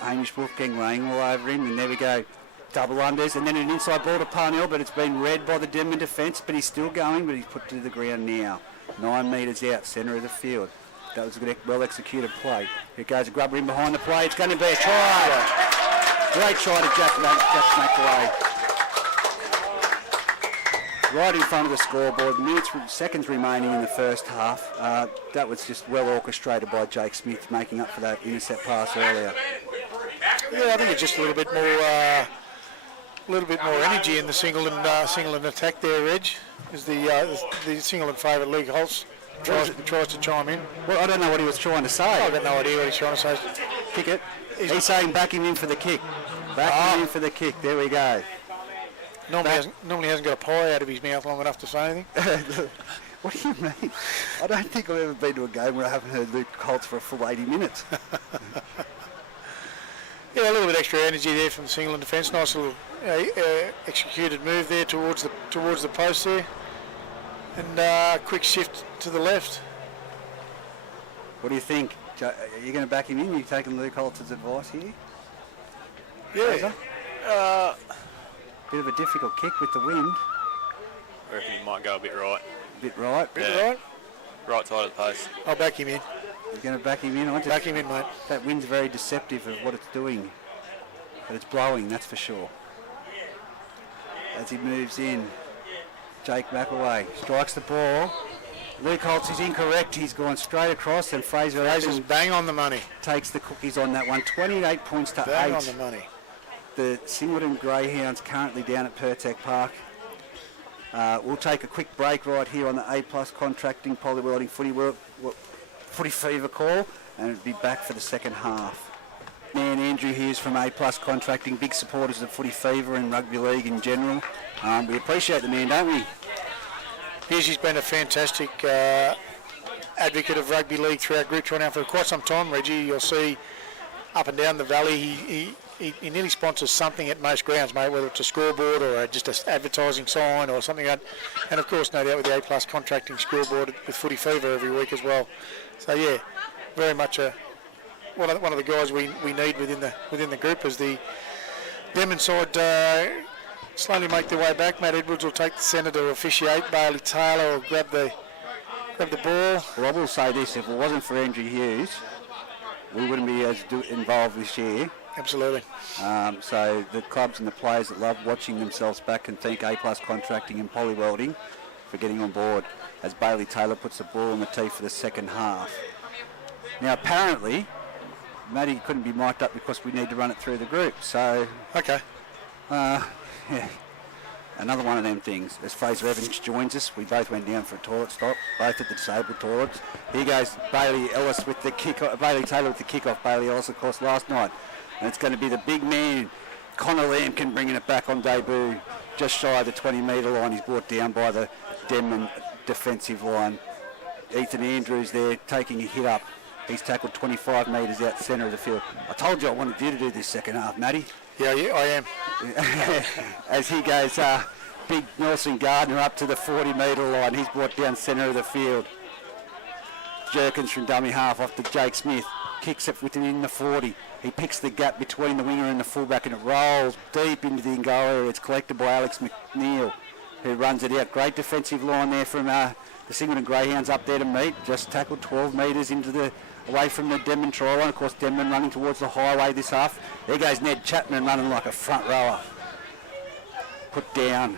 Hamish Wolfgang laying all over him, and there we go. Double unders, and then an inside ball to Parnell, but it's been read by the Denman defence, but he's still going, but he's put to the ground now. 9 metres out, centre of the field. That was a good, well-executed play. Here goes a grubber in behind the play. It's going to be a try. Great try to Jack McAway. Right in front of the scoreboard, seconds remaining in the first half. That was just well orchestrated by Jake Smith, making up for that intercept pass earlier. Yeah, I think it's just a little bit more energy in the Singleton attack there, Reg, as the Singleton favourite Luke Holtz tries to chime in. Well, I don't know what he was trying to say. I've got no idea what he's trying to say. Kick it. He's saying back him in for the kick. Back him in for the kick. There we go. Normally hasn't got a pie out of his mouth long enough to say anything. What do you mean? I don't think I've ever been to a game where I haven't heard Luke Holtz for a full 80 minutes. Yeah, a little bit extra energy there from the Singleton defence. Nice little executed move there towards the post there, and quick shift to the left. What do you think? Are you going to back him in? Are you taking Luke Holtz's advice here? Yeah. Bit of a difficult kick with the wind. I reckon he might go a bit right. Bit right. Right. Right side of the post. I'll back him in. You're going to back him in? Back him in, mate. That wind's very deceptive of what it's doing. But it's blowing, that's for sure. As he moves in, Jake McAway strikes the ball. Luke Holtz is incorrect. He's gone straight across, and Fraser's bang on the money. Takes the cookies on that one. 28 points to 8. Bang on the money. The Singleton Greyhounds currently down at Pertec Park. We'll take a quick break right here on the A+ Contracting Polywelding Footy Fever call, and it'll be back for the second half. Man, Andrew Hughes from A+ Contracting, big supporters of Footy Fever and rugby league in general. We appreciate the man, don't we? Hughes been a fantastic advocate of rugby league throughout Group 2 now for quite some time, Reggie. You'll see up and down the valley, he nearly sponsors something at most grounds, mate, whether it's a scoreboard or just an advertising sign or something like that. And of course, no doubt with the A+ Contracting scoreboard with Footy Fever every week as well. So yeah, very much one of the guys we need within the group as the Denman side slowly make their way back. Matt Edwards will take the centre to officiate. Bailey Taylor will grab the ball. Well, I will say this: if it wasn't for Andrew Hughes, we wouldn't be as involved this year. Absolutely. So the clubs and the players that love watching themselves back can thank A+ Contracting and Polywelding for getting on board as Bailey Taylor puts the ball on the tee for the second half. Now, apparently, Matty couldn't be mic'd up because we need to run it through the group. So, okay. Yeah, another one of them things. As Fraser Evans joins us, we both went down for a toilet stop, both at the disabled toilets. Here goes Bailey Ellis with the kick. Bailey Taylor with the kick-off. Bailey Ellis, of course, last night. And it's going to be the big man, Connor Lampkin, bringing it back on debut, just shy of the 20-metre line. He's brought down by the Denman defensive line. Ethan Andrews there taking a hit up. He's tackled 25 metres out the centre of the field. I told you I wanted you to do this second half, Matty. Yeah, I am. As he goes, big Nelson Gardner up to the 40-metre line. He's brought down centre of the field. Jerkins from dummy half off to Jake Smith. Kicks it within the 40. He picks the gap between the winger and the fullback, and it rolls deep into the in-goal area. It's collected by Alex McNeil, who runs it out. Great defensive line there from the Singleton Greyhounds up there to meet. Just tackled 12 metres away from the Denman try line. Of course, Denman running towards the highway this half. There goes Ned Chapman running like a front rower. Put down.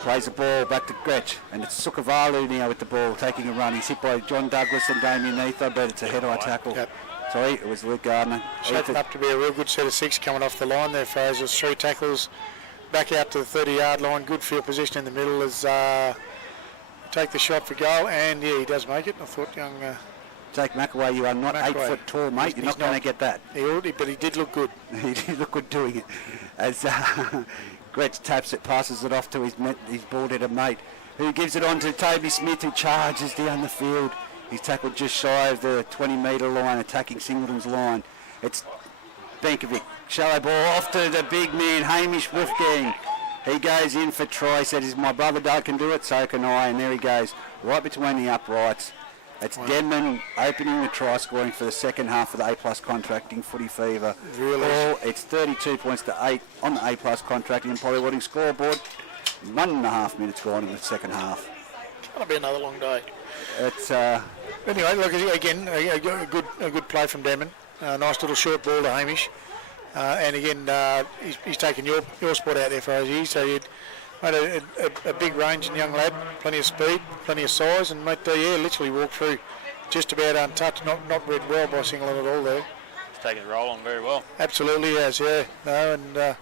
Plays the ball back to Gretsch. And it's Sukavalu now with the ball taking a run. He's hit by John Douglas and Damien Neither, but it's a head-eye tackle. Yep. Sorry, it was Luke Gardner. Shaping up to be a real good set of 6 coming off the line there, Fraser. 3 tackles back out to the 30-yard line. Good field position in the middle as take the shot for goal. And yeah, he does make it. I thought young Jake McAway, you are not McAway. 8 foot tall, mate. You're not going to get that. But he did look good. He did look good doing it. As Gretsch taps it, passes it off to his bald-headed mate, who gives it on to Toby Smith, who charges down the field. He's tackled just shy of the 20-metre line, attacking Singleton's line. It's Benkovic. Shallow ball off to the big man, Hamish Wolfgang. He goes in for try. Says, my brother Doug can do it, so can I. And there he goes, right between the uprights. It's Denman opening the try scoring for the second half of the A-plus contracting footy fever. Really? It's 32 points to 8 on the A-plus contracting and Polywilding scoreboard. 1.5 minutes gone in the second half. Gonna be another long day. It's Anyway, look again, a good play from Denman. Nice little short ball to Hamish, and again he's taken your spot out there for OG. So you made a big range and young lad, plenty of speed, plenty of size, and mate, literally walked through just about untouched. Not read well by Singleton at all there. He's taking the roll on very well. Absolutely has, yeah. No, and I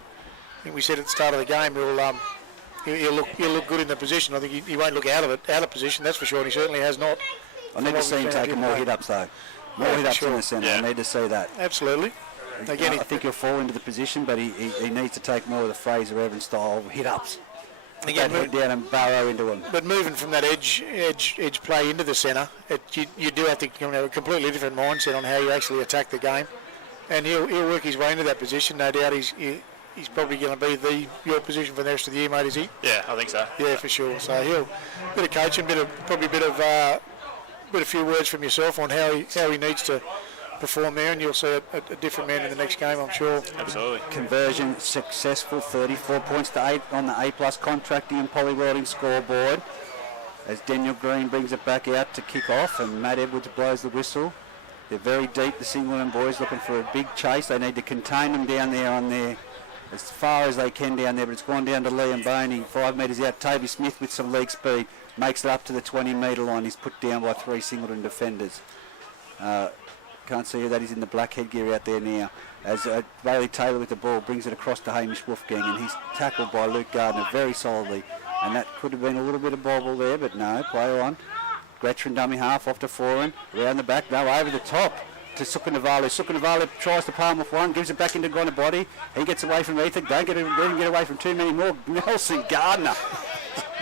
think we said at the start of the game he'll look good in the position. I think he won't look out of position, that's for sure, and he certainly has not. I need to see him taking more hit-ups, though. More hit-ups in the centre. Yeah. I need to see that. Absolutely. Again, I think he'll fall into the position, but he needs to take more of the Fraser Evans style hit-ups. Again, Head down and burrow into him. but moving from that edge play into the centre, you do have to have a completely different mindset on how you actually attack the game, and he'll work his way into that position. No doubt he's probably going to be your position for the rest of the year, mate. Is he? Yeah, I think so. Yeah, for sure. So he'll bit of coaching, probably a few words from yourself on how he needs to perform there, and you'll see a different man in the next game, I'm sure. Absolutely. Conversion successful, 34 points to 8 on the A-plus contracting and Polywilding scoreboard. As Daniel Green brings it back out to kick off, and Matt Edwards blows the whistle. They're very deep, the Singleton boys, looking for a big chase. They need to contain them down there on there as far as they can down there, but it's gone down to Liam Boney, 5 metres out. Toby Smith with some leg speed makes it up to the 20-metre line. He's put down by 3 Singleton defenders. Can't see who that is in the black headgear out there now. As Bailey Taylor with the ball brings it across to Hamish Wolfgang, and he's tackled by Luke Gardner very solidly. And that could have been a little bit of bobble there, but no, play on. Gretchen dummy half off to Foran, around the back, no, over the top to Sukanavalu. Sukanavalu tries to palm off one, gives it back into Gonabody. He gets away from Ethan. Don't get away from too many more. Nelson Gardner.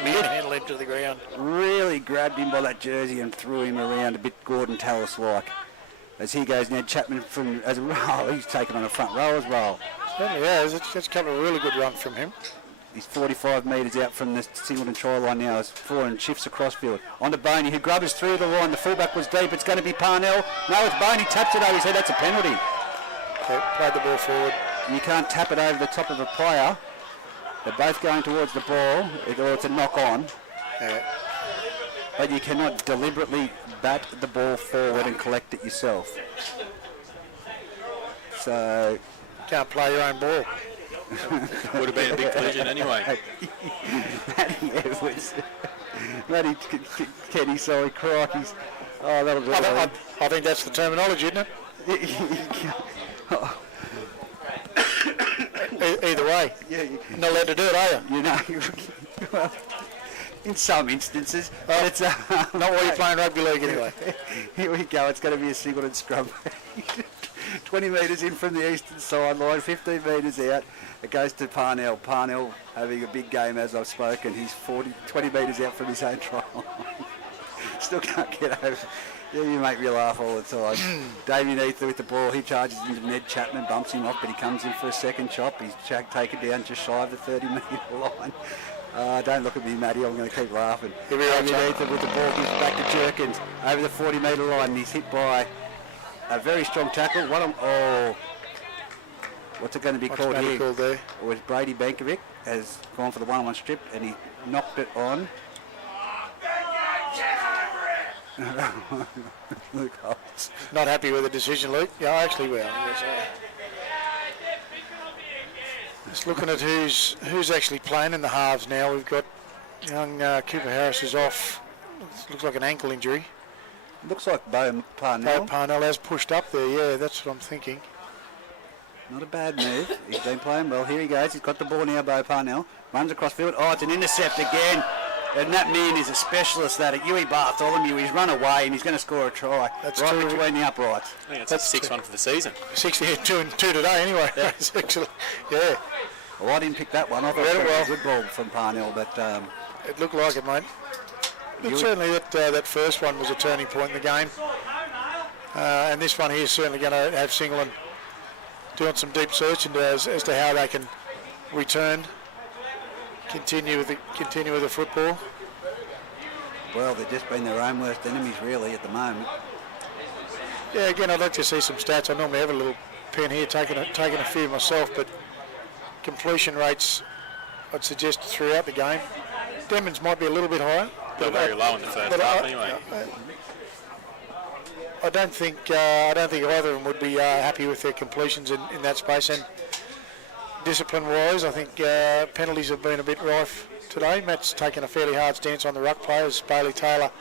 Manhandle him to the ground. Really grabbed him by that jersey and threw him around a bit Gordon Tallis-like. As he goes, Ned Chapman as a roll, he's taken on a front row as well. Certainly has. It's come a really good run from him. He's 45 metres out from the Singleton try line now as Foran shifts across field. On to Boney, who grubbers through the line. The fullback was deep. It's going to be Parnell. No, it's Boney. Taps it over his head. That's a penalty. Okay, played the ball forward. You can't tap it over the top of a player. They're both going towards the ball, or it's a knock on. Yeah. But you cannot deliberately bat the ball forward and collect it yourself. So... Can't play your own ball. Would have been a big collision anyway. Matty Edwards. Matty Kenny, sorry, crikey's. Oh, that'll do it. I think that's the terminology, isn't it? Either way. Yeah, Not allowed to do it, are you? you know, well, in some instances. But it's Not while you're playing rugby league anyway. Here we go. It's going to be a Singleton scrum. 20 metres in from the eastern sideline, 15 metres out. It goes to Parnell. Parnell having a big game as I've spoken. He's 20 metres out from his own try line. Still can't get over. Yeah, you make me laugh all the time. Damien Ether with the ball. He charges into Ned Chapman, bumps him off, but he comes in for a second chop. He's taken down just shy of the 30-metre line. Don't look at me, Matty. I'm going to keep laughing. Damien Ether with the ball gives it back to Jerkins over the 40-metre line. And he's hit by a very strong tackle. What's it going to be called here? Called there? Or is Brady Benkovic has gone for the one-on-one strip and he knocked it on. Luke Holtz. Not happy with the decision, Luke. Yeah, actually, well. Yes, just looking at who's actually playing in the halves now. We've got young Cooper Harris is off. Looks like an ankle injury. Looks like Bo Parnell. Bo Parnell has pushed up there. Yeah, that's what I'm thinking. Not a bad move. He's been playing well. Here he goes. He's got the ball now, Bo Parnell. Runs across field. Oh, it's an intercept again. And that man is a specialist at it. Huey Bartholomew, he's run away and he's going to score a try. That's right true. between the uprights. I think that's a 6-1 for the season. 2 and 2 today anyway. Yeah. Actually, yeah. Well, I didn't pick that one. I thought Read it it well. was a good ball from Parnell, but It looked like it, mate. But certainly that first one was a turning point in the game. And this one here is certainly going to have Singleton doing some deep search into as to how they can return, continue with the football. well, they've just been their own worst enemies really at the moment. Yeah, again, I'd like to see some stats. I normally have a little pen here, taking a few myself, but completion rates, I'd suggest throughout the game. Denman's might be a little bit higher. They're very low in the first but half anyway. I don't think either of them would be happy with their completions in that space. And discipline-wise, I think penalties have been a bit rife today. Matt's taken a fairly hard stance on the ruck players. Bailey Taylor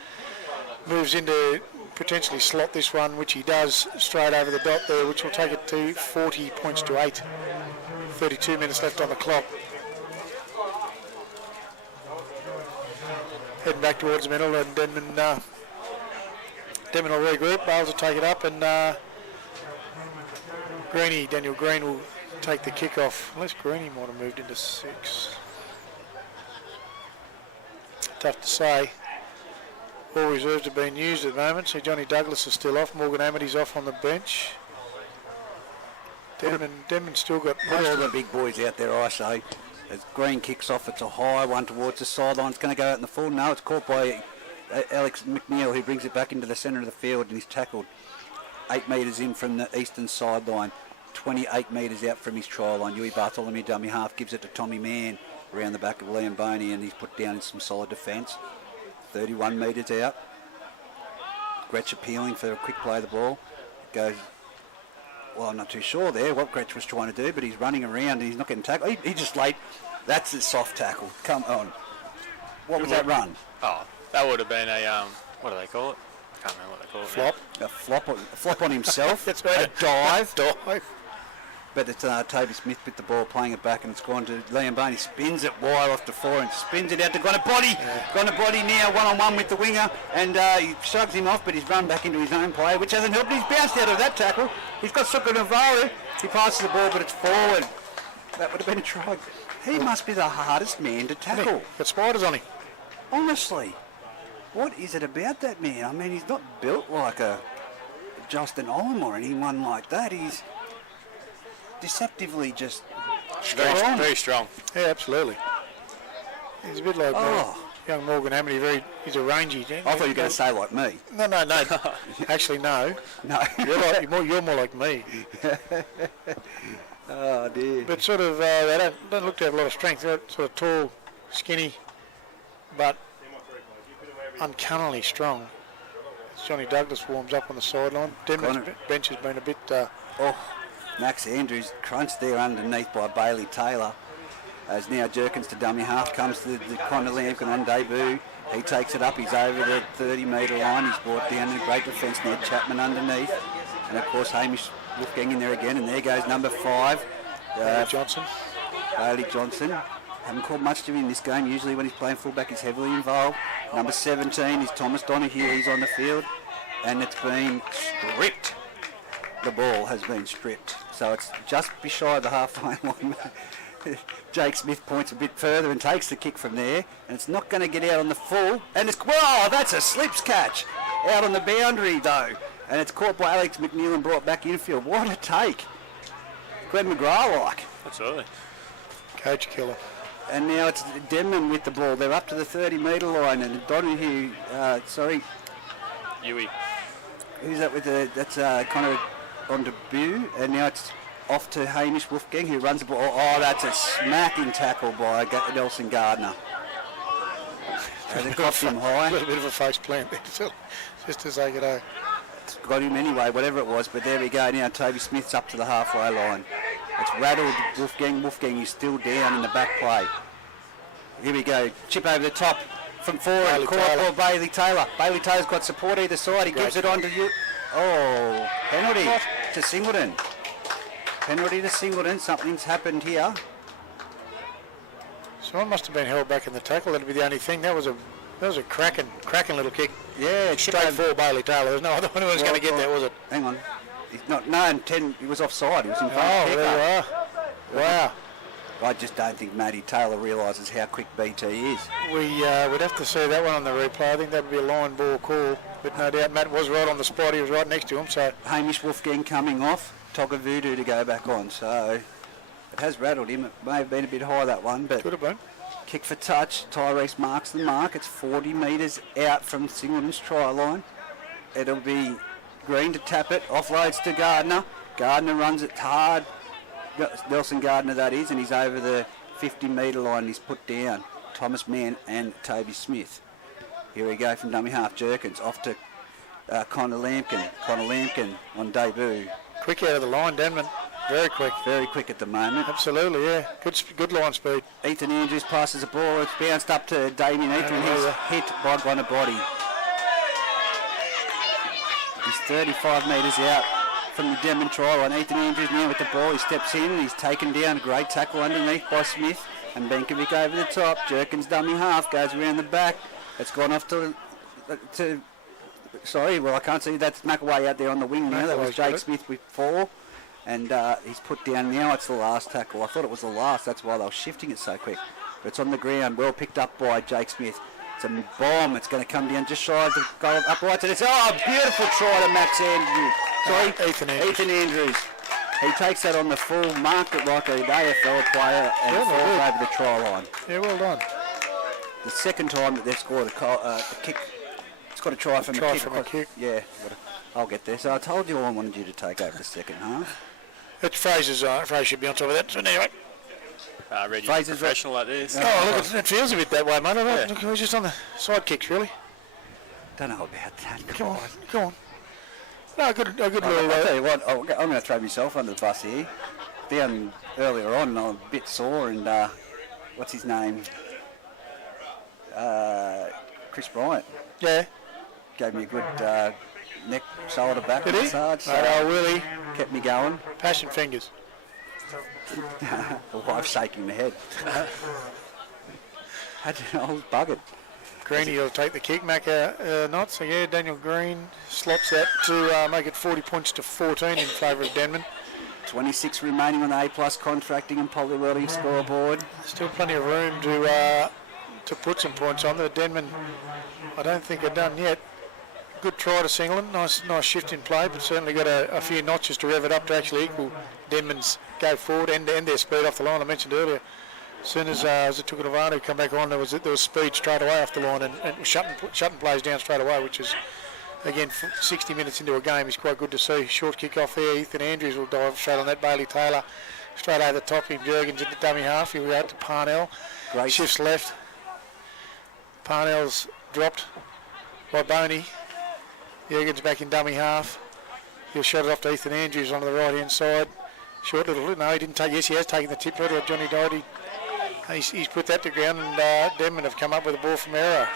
moves into potentially slot this one, which he does straight over the dot there, which will take it to 40 points to 8. 32 minutes left on the clock. Heading back towards the middle, and Denman will regroup. Bales will take it up, and Daniel Green will take the kick off. Unless Greenie might have moved into 6. Tough to say. All reserves are being used at the moment. So Johnny Douglas is still off. Morgan Amity's off on the bench. Denman's still got Put all the big boys out there, I say. As Green kicks off, it's a high one towards the sideline. It's going to go out in the full. No, it's caught by Alex McNeil, who brings it back into the centre of the field, and he's tackled 8 metres in from the eastern sideline, 28 metres out from his try line. Huey Bartholomew, dummy half, gives it to Tommy Mann around the back of Liam Boney, and he's put down in some solid defence. 31 metres out. Gretsch appealing for a quick play of the ball. Goes, well, I'm not too sure there what Gretsch was trying to do, but he's running around and he's not getting tackled. He just laid. That's a soft tackle. Come on. What was that run? Oh, that would have been a, what do they call it? I can't remember what they call it. flop. A flop on himself. That's right. A dive. Dive. But it's Toby Smith with the ball, playing it back, and it's gone to Liam Boney. Spins it wide off to 4 and spins it out to Gonabody. Gonabody now one-on-one with the winger, and he shrugs him off, but he's run back into his own play, which hasn't helped. He's bounced out of that tackle. He's got Suka Navarro. He passes the ball, but it's forward. That would have been a try. He must be the hardest man to tackle. Got spiders on him. Honestly, what is it about that man? I mean, he's not built like a Justin Olam or anyone like that. He's deceptively just strong. Very strong. Yeah, absolutely. He's a bit like young Morgan Amity. He's a rangy. I thought you were going to say like me. No. Actually, no. No. You're more like me. Oh dear. But sort of, they don't look to have a lot of strength. They're sort of tall, skinny, but uncannily strong. As Johnny Douglas warms up on the sideline. Denman's bench has been a bit... Max Andrews crunched there underneath by Bailey Taylor. As now Jerkins to dummy half, comes to the Connor Lampkin on debut. He takes it up, he's over the 30-metre line. He's brought down a great defence, Ned Chapman underneath. And of course Hamish Wolfgang in there again, and there goes number 5. Bailey Johnson. Haven't caught much to him in this game. Usually when he's playing fullback he's heavily involved. Number 17 is Thomas Donahue, he's on the field. And it's been stripped. The ball has been stripped. So it's just be shy of the halfway line. Jake Smith points a bit further and takes the kick from there. And it's not going to get out on the full. And it's, wow, that's a slips catch. Out on the boundary though. And it's caught by Alex McNeil and brought back infield. What a take. Glenn McGrath-like. Absolutely. Coach killer. And now it's Denman with the ball. They're up to the 30-metre line. And Donahue, Huey. Who's that with the, that's kind of on debut. And now it's off to Hamish Wolfgang, who runs the ball. Oh, that's a smacking tackle by Nelson Gardner. They got him high. A little bit of a face plant there, so just to say good day. Got him anyway, whatever it was, but there we go. Now Toby Smith's up to the halfway line. It's rattled Wolfgang. Wolfgang is still down in the back play. Here we go. Chip over the top from forward. Caught by Bailey Taylor. Bailey Taylor's got support either side. He gives it on to you. Oh, penalty to Singleton. Penalty to Singleton. Something's happened here. Someone must have been held back in the tackle. That'd be the only thing. That was a cracking little kick. Yeah, Straight for Bailey Taylor. There's no other one who was going to get there, was it? Hang on. He's not. No, and 10. He was offside. He was in front of the there kicker. you are. Wow. I just don't think Matty Taylor realises how quick BT is. We'd have to see that one on the replay. I think that would be a line ball call. But no doubt Matt was right on the spot. He was right next to him. So Hamish Wolfgang coming off. Toga Voodoo to go back on. So it has rattled him. It may have been a bit high, that one. But could have been. kick for touch. Tyrese marks the mark. It's 40 metres out from Singleton's try line. It'll be Green to tap it. Offloads to Gardner. Gardner runs it hard. Nelson Gardner, that is, and he's over the 50-metre line. He's put down Thomas Mann and Toby Smith. Here we go from dummy half. Jerkins off to Connor Lampkin. Connor Lampkin on debut. Quick out of the line, Denman. Very quick. Very quick at the moment. Absolutely, yeah. Good line speed. Ethan Andrews passes the ball. It's bounced up to Damien Ethan. He's hit by Bonabody. He's 35 metres out from the Denman try line. Ethan Andrews now with the ball. He steps in. He's taken down. Great tackle underneath by Smith. And Benkovic over the top. Jerkins dummy half. Goes around the back. It's gone off to sorry, well I can't see. That's McAway out there on the wing now. That was Jake Smith before. And he's put down now. It's the last tackle. I thought it was the last. That's why they were shifting it so quick. But it's on the ground. Well picked up by Jake Smith. It's a bomb. It's going to come down just shy of the goal. Up right to this. Oh, beautiful try to Max Andrews. Sorry, Ethan Andrews. He takes that on the full, marked it like an AFL player, and falls over the try line. Yeah, well done. The second time that they've scored a kick. It's got a try from a kick. Yeah, I'll get there. So I told you I wanted you to take over the second half. It's Fraser's. Fraser should be on top of that. So anyway. Reggie's professional like this. Oh, look, it feels a bit that way, mate. Yeah. Look, we're just on the side kicks, really. Don't know about that. Come on. No, a good little... I'll tell you what, I'm going to throw myself under the bus here. Down earlier on, I was a bit sore, and what's his name? Chris Bryant. Yeah. Gave me a good neck, shoulder, back massage. So Willie. Kept me going. Passion fingers. The wife's shaking the head. I was buggered. Greeny will take the kick, not. So yeah, Daniel Green slots that to make it 40 points to 14 in favour of Denman. 26 remaining on the A+ contracting and poly welding scoreboard. Still plenty of room to put some points on. The Denman, I don't think are done yet. Good try to Singleton. Nice shift in play, but certainly got a few notches to rev it up to actually equal Denman's go forward and their speed off the line I mentioned earlier. As soon as it took Nirvana to come back on, there was speed straight away off the line and shutting plays down straight away, which is, again, 60 minutes into a game is quite good to see. Short kick off there. Ethan Andrews will dive straight on that. Bailey Taylor straight over the top. Him Jurgens into dummy half. He'll go out to Parnell. Great. Shifts left. Parnell's dropped by Boney. Jurgens back in dummy half. He'll shot it off to Ethan Andrews onto the right hand side. Short little, no, he didn't take. Yes, he has taken the tip to Johnny Doherty. He's put that to ground, and Denman have come up with a ball from Arrow.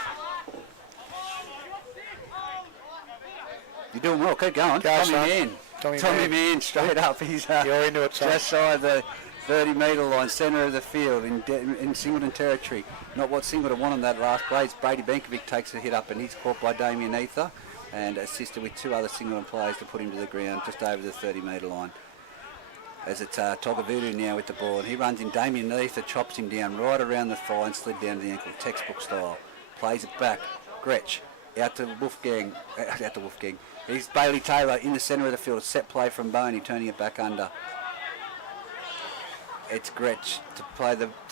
You're doing well. Keep going. Tommy Mann straight up. He's you're into it, son. Just shy of the 30-metre line, centre of the field in Singleton territory. Not what Singleton won on that last play. Brady Benkovic takes a hit up, and he's caught by Damien Ether and assisted with two other Singleton players to put him to the ground just over the 30-metre line. As it's Togavudu now with the ball, and he runs in. Damien Ether chops him down right around the thigh and slid down to the ankle, textbook style. Plays it back. Gretsch out to Wolfgang. He's Bailey Taylor in the centre of the field. Set play from Boney, turning it back under. It's Gretsch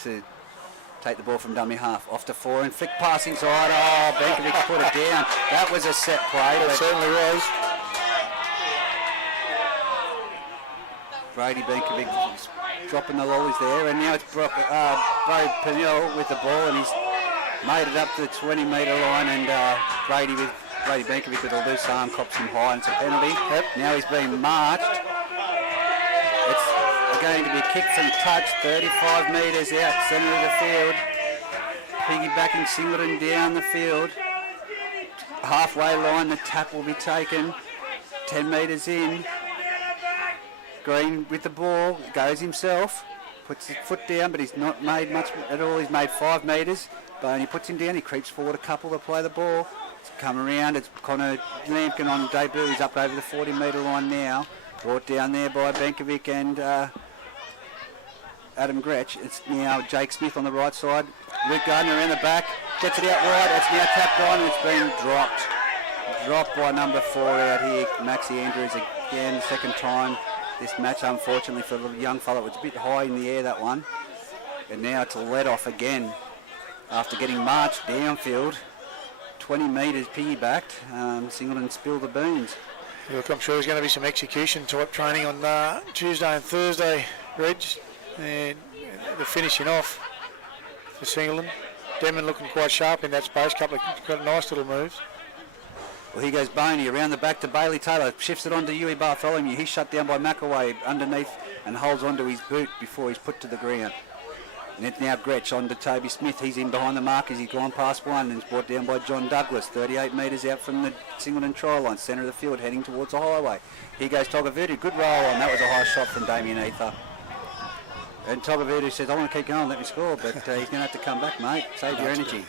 to take the ball from dummy half. Off to four and flick passing side. Oh, Benkovic put it down. That was a set play. It certainly was. Brady Benkovic is dropping the lollies there, and now it's Brody Pennell with the ball, and he's made it up to the 20-metre line, and Brady Benkovic with a loose arm cops him high, and it's a penalty. Yep. Now he's being marched. It's going to be kicked from touch, 35 metres out, centre of the field. Piggybacking Singleton down the field. Halfway line, the tap will be taken. 10 metres in. Green with the ball, goes himself, puts his foot down, but he's not made much at all. He's made 5 metres, but when he puts him down, he creeps forward a couple to play the ball. It's come around. It's Connor Lampkin on debut. He's up over the 40-metre line now. Brought down there by Benkovic and Adam Gretsch. It's now Jake Smith on the right side. Luke Gardner around the back. Gets it out wide. It's now tapped on. It's been dropped. Dropped by number 4 out here. Maxi Andrews again, second time this match, unfortunately, for the young fella. It was a bit high in the air, that one. And now it's a let-off again after getting marched downfield. 20 metres piggybacked. Singleton spilled the beans. Look, I'm sure there's going to be some execution type training on Tuesday and Thursday, Reg. And the finishing off for Singleton. Denman looking quite sharp in that space. Got nice little moves. Well, here goes Boney around the back to Bailey Taylor. Shifts it on to Huey Bartholomew. He's shut down by McAway underneath and holds onto his boot before he's put to the ground. And it's now Gretsch on to Toby Smith. He's in behind the mark as he's gone past one and is brought down by John Douglas. 38 metres out from the Singleton try line, centre of the field, heading towards the highway. Here goes Togavudu. Good roll on. That was a high shot from Damien Ether. And Togavudu says, I want to keep going, let me score, but he's going to have to come back, mate. Save your energy.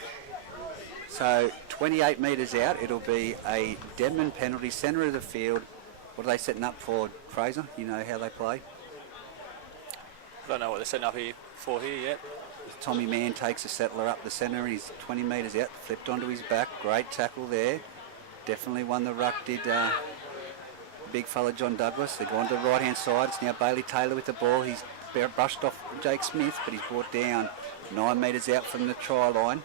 So 28 metres out, it'll be a Denman penalty, centre of the field. What are they setting up for, Fraser? You know how they play? I don't know what they're setting up for here yet. Tommy Mann takes a settler up the centre. He's 20 metres out, flipped onto his back. Great tackle there. Definitely won the ruck, did big fella John Douglas. They're going to the right-hand side. It's now Bailey Taylor with the ball. He's brushed off Jake Smith, but he's brought down 9 metres out from the try line.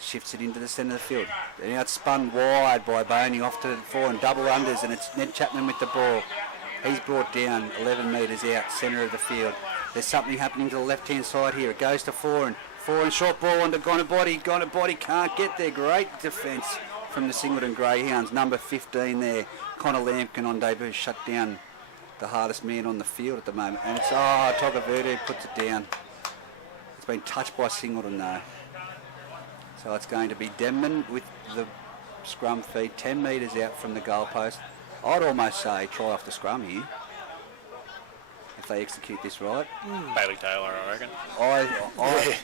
Shifts it into the centre of the field. And now it's spun wide by Boney off to the 4 and double unders, and it's Ned Chapman with the ball. He's brought down 11 metres out, centre of the field. There's something happening to the left-hand side here. It goes to 4 and short ball onto Gonabody. Gonabody can't get there. Great defence from the Singleton Greyhounds. Number 15 there, Connor Lampkin on debut, shut down the hardest man on the field at the moment. And it's, Togavudu puts it down. It's been touched by Singleton though. So it's going to be Denman with the scrum feed, 10 metres out from the goalpost. I'd almost say try off the scrum here, if they execute this right. Bailey Taylor, I reckon. Yeah,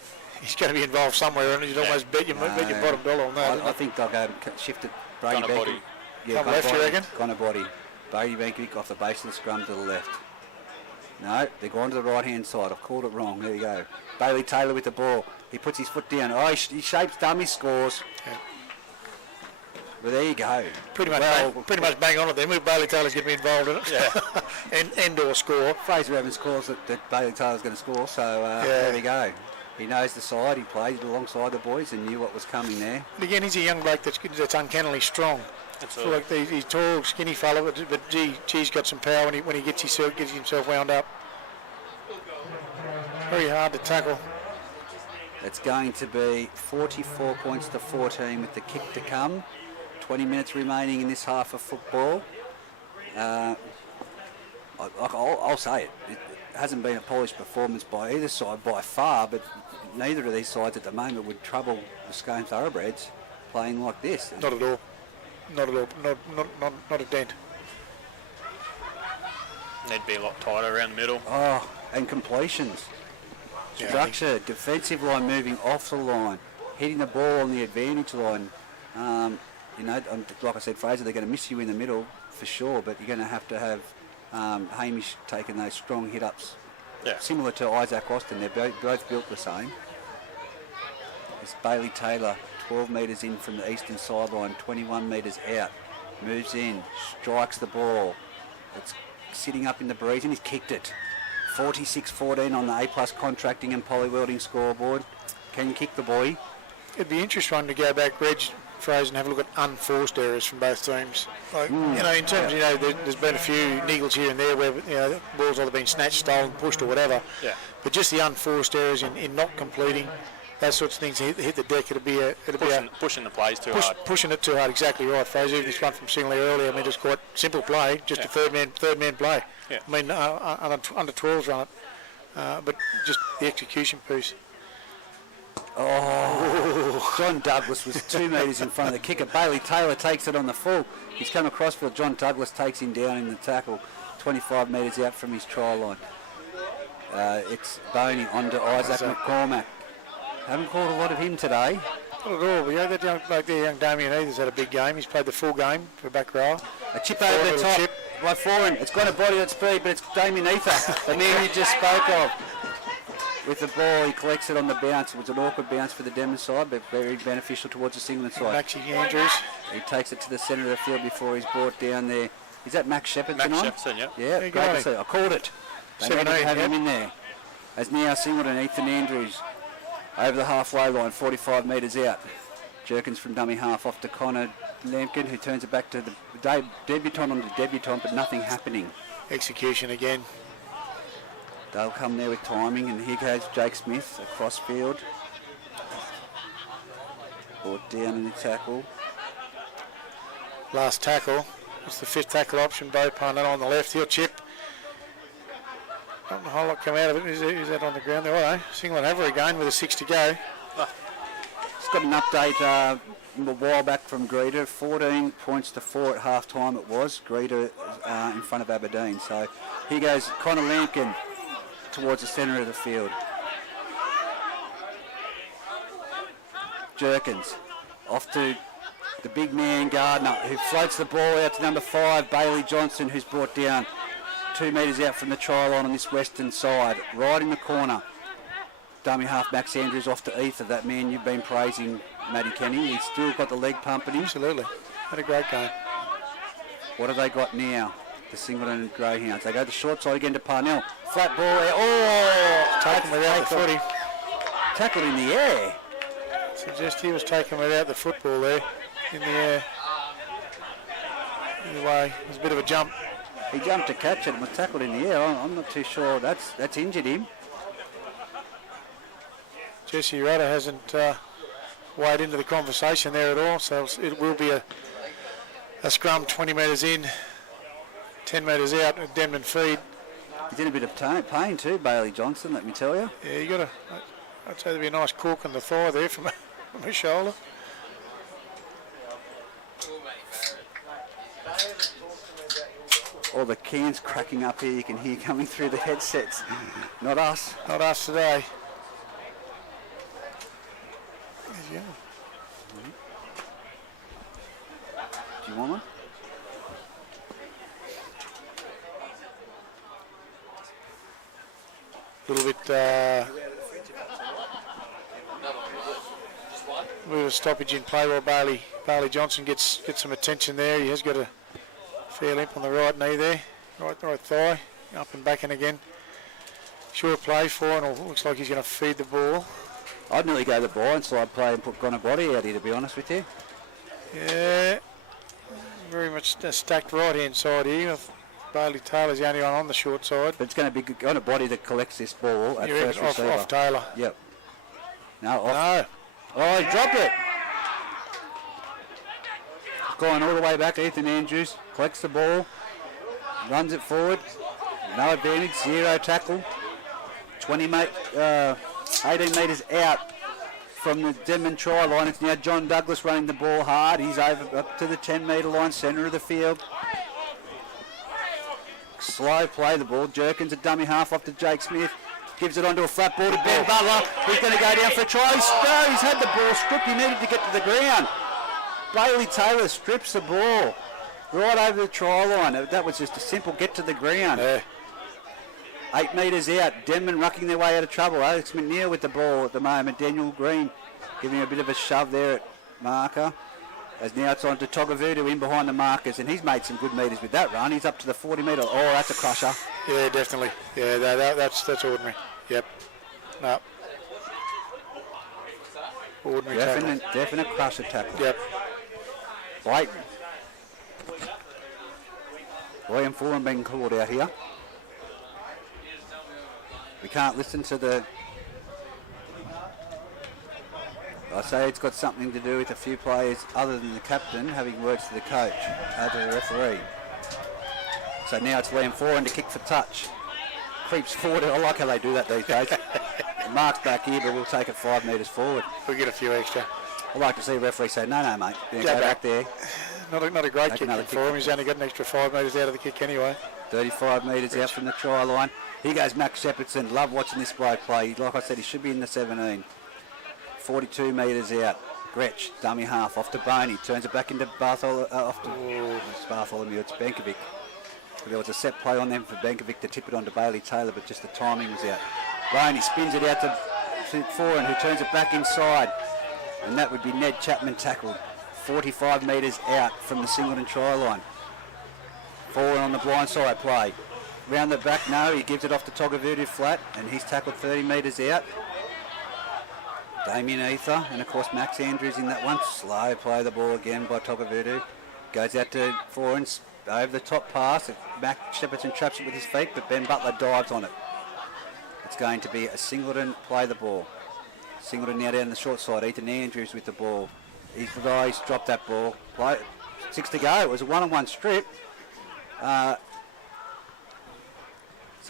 he's going to be involved somewhere, and you'd almost bet your bottom dollar on that. I think they'll go shift it. Brady Gonabody. Top left, you reckon? Gonabody. Brady Benkovic off the base of the scrum to the left. No, they're going to the right-hand side. I've called it wrong. There you go. Bailey Taylor with the ball. He puts his foot down. He shapes dummy, scores. Yeah. Well, there you go. Pretty much bang on it then. Bailey Taylor's going to be involved in it. Yeah. and or score. Fraser Evans scores that Bailey Taylor's going to score. So there we go. He knows the side. He played alongside the boys and knew what was coming there. And again, he's a young bloke that's uncannily strong. Like he's tall, skinny fellow, but he's got some power when he gets himself wound up. Very hard to tackle. It's going to be 44 points to 14 with the kick to come. 20 minutes remaining in this half of football. I'll say it. It hasn't been a polished performance by either side by far, but neither of these sides at the moment would trouble the Scone Thoroughbreds playing like this. Not at all. Not at all. Not a dent. Need to be a lot tighter around the middle. Oh, and completions. Yeah, Structure, defensive line moving off the line, hitting the ball on the advantage line. Like I said, Fraser, they're going to miss you in the middle for sure, but you're going to have Hamish taking those strong hit-ups. Yeah. Similar to Isaac Austin, they're both built the same. It's Bailey Taylor, 12 metres in from the eastern sideline, 21 metres out. Moves in, strikes the ball. It's sitting up in the breeze and he's kicked it. 46-14 on the A+ contracting and poly welding scoreboard. Can you kick the boy? It'd be interesting to go back, Reg, Fraser, and have a look at unforced errors from both teams. Like, in terms, there's been a few niggles here and there where the balls either been snatched, stolen, pushed, or whatever. Yeah. But just the unforced errors in not completing, those sorts of things hit the deck. Pushing the plays too hard. Pushing it too hard. Exactly right, Fraser. Even this one from Singley earlier. I mean, just quite simple play, just a third man play. Yeah. I mean, under 12s run it, but just the execution piece. Oh, John Douglas was 2 metres in front of the kicker. Bailey Taylor takes it on the full. He's come across field. John Douglas takes him down in the tackle, 25 metres out from his try line. It's Boney onto Isaac McCormack. Haven't called a lot of him today. Not at all, but yeah, that young bloke there, young Damien Heath's had a big game. He's played the full game for back row. A chip over the top by Foran. It's got a body at speed, but it's Damien Heather, the man you just spoke of. With the ball, he collects it on the bounce. It was an awkward bounce for the Denman side, but very beneficial towards the Singleton side. Maxie Andrews. He takes it to the centre of the field before he's brought down there. Is that Max Shepardson on? Max Shepardson, Yeah, great to see. I called it. They need to have him in there. As now Singleton, Ethan Andrews over the halfway line, 45 metres out. Jerkins from dummy half off to Connor Lampkin, who turns it back to the debutant on the debutant, but nothing happening. Execution again. They'll come there with timing, and here goes Jake Smith across field. Brought down in the tackle. Last tackle. It's the fifth tackle option. Bo Parnell on the left. He'll chip. Not a whole lot come out of it. Is that on the ground there? All right. Singleton have regained with a 6 to go. It's got an update a while back from Greeter. 14 points to 4 at half time it was. Greeter in front of Aberdeen. So here goes Connor Lampkin towards the centre of the field. Jerkins off to the big man Gardner, who floats the ball out to number 5, Bailey Johnson, who's brought down 2 metres out from the try line on this western side. Right in the corner, dummy half Max Andrews off to Ether, that man you've been praising, Matty Kenny. He's still got the leg pumping him. Absolutely. Had a great game. What have they got now? The Singleton Greyhounds. They go the short side again to Parnell. Flat ball there. Oh! Taken without the footy. Tackled in the air. Suggest he was taken without the football there. In the air. Either way, it was a bit of a jump. He jumped to catch it and was tackled in the air. I'm not too sure that's injured him. Jesse Rudder hasn't weighed into the conversation there at all, so it will be a scrum 20 metres in, 10 metres out, a Denman feed. He's in a bit of pain too, Bailey Johnson, let me tell you. Yeah, you got I'd say there'd be a nice cork on the thigh there from his shoulder. All the cans cracking up here, you can hear coming through the headsets. Not us. Not us today. Yeah. Do you want one? A little bit move a stoppage in play while Bailey Johnson gets some attention there. He has got a fair limp on the right knee there, right thigh, up and back in again. Short play for, and it looks like he's going to feed the ball. I'd nearly go the blindside play and put Gonabody out here, to be honest with you. Yeah, very much stacked right hand side here. Bailey Taylor's the only one on the short side. But it's going to be Gonabody that collects this ball at first receiver. Off Taylor. Yep. No, off. No. Oh, he dropped it. Going all the way back, Ethan Andrews collects the ball, runs it forward. No advantage, 0 tackle. 18 metres out from the Denman try line. It's now John Douglas running the ball hard. He's over up to the 10 metre line, centre of the field. Slow play the ball. Jerkins a dummy half off to Jake Smith. Gives it onto a flat ball to Ben Butler. He's going to go down for a try. He's had the ball stripped. He needed to get to the ground. Bailey Taylor strips the ball right over the try line. That was just a simple get to the ground. Yeah. 8 metres out. Denman rucking their way out of trouble. Alex McNeil with the ball at the moment. Daniel Green giving a bit of a shove there at marker. As now it's on to Togavudu in behind the markers, and he's made some good metres with that run. He's up to the 40 metre. Oh, that's a crusher. Yeah, definitely. Yeah, that's ordinary. Yep. No. Ordinary tackle. Definite crusher tackle. Yep. Blatant. William Fulham being called out here. We can't listen to the... I say it's got something to do with a few players other than the captain having words to the coach, to the referee. So now it's Liam Foran to kick for touch. Creeps forward. I like how they do that these days. Mark's back here, but we'll take it 5 metres forward. We'll get a few extra. I'd like to see a referee say, no, mate. Go back there. Not a great kick for him. He's only got an extra 5 metres out of the kick anyway. 35 metres out from the try line. Here goes Max Shepardson. Love watching this bloke play. Like I said, he should be in the 17. 42 metres out. Gretsch, dummy half, off to Boney. Turns it back into Bartholomew. It's Bartholomew, it's Benkovic. There was a set play on them for Benkovic to tip it onto Bailey Taylor, but just the timing was out. Boney spins it out to Foran, who turns it back inside. And that would be Ned Chapman tackled. 45 metres out from the Singleton try line. Foran on the blind side play. Round the back, no, he gives it off to Togavudu flat, and he's tackled 30 metres out. Damien Ether, and of course Max Andrews in that one. Slow play the ball again by Togavudu. Goes out to Foran, over the top pass. Max Shepardson traps it with his feet, but Ben Butler dives on it. It's going to be a Singleton play the ball. Singleton now down the short side. Ethan Andrews with the ball. He's dropped that ball. 6 to go. It was a one-on-one strip. So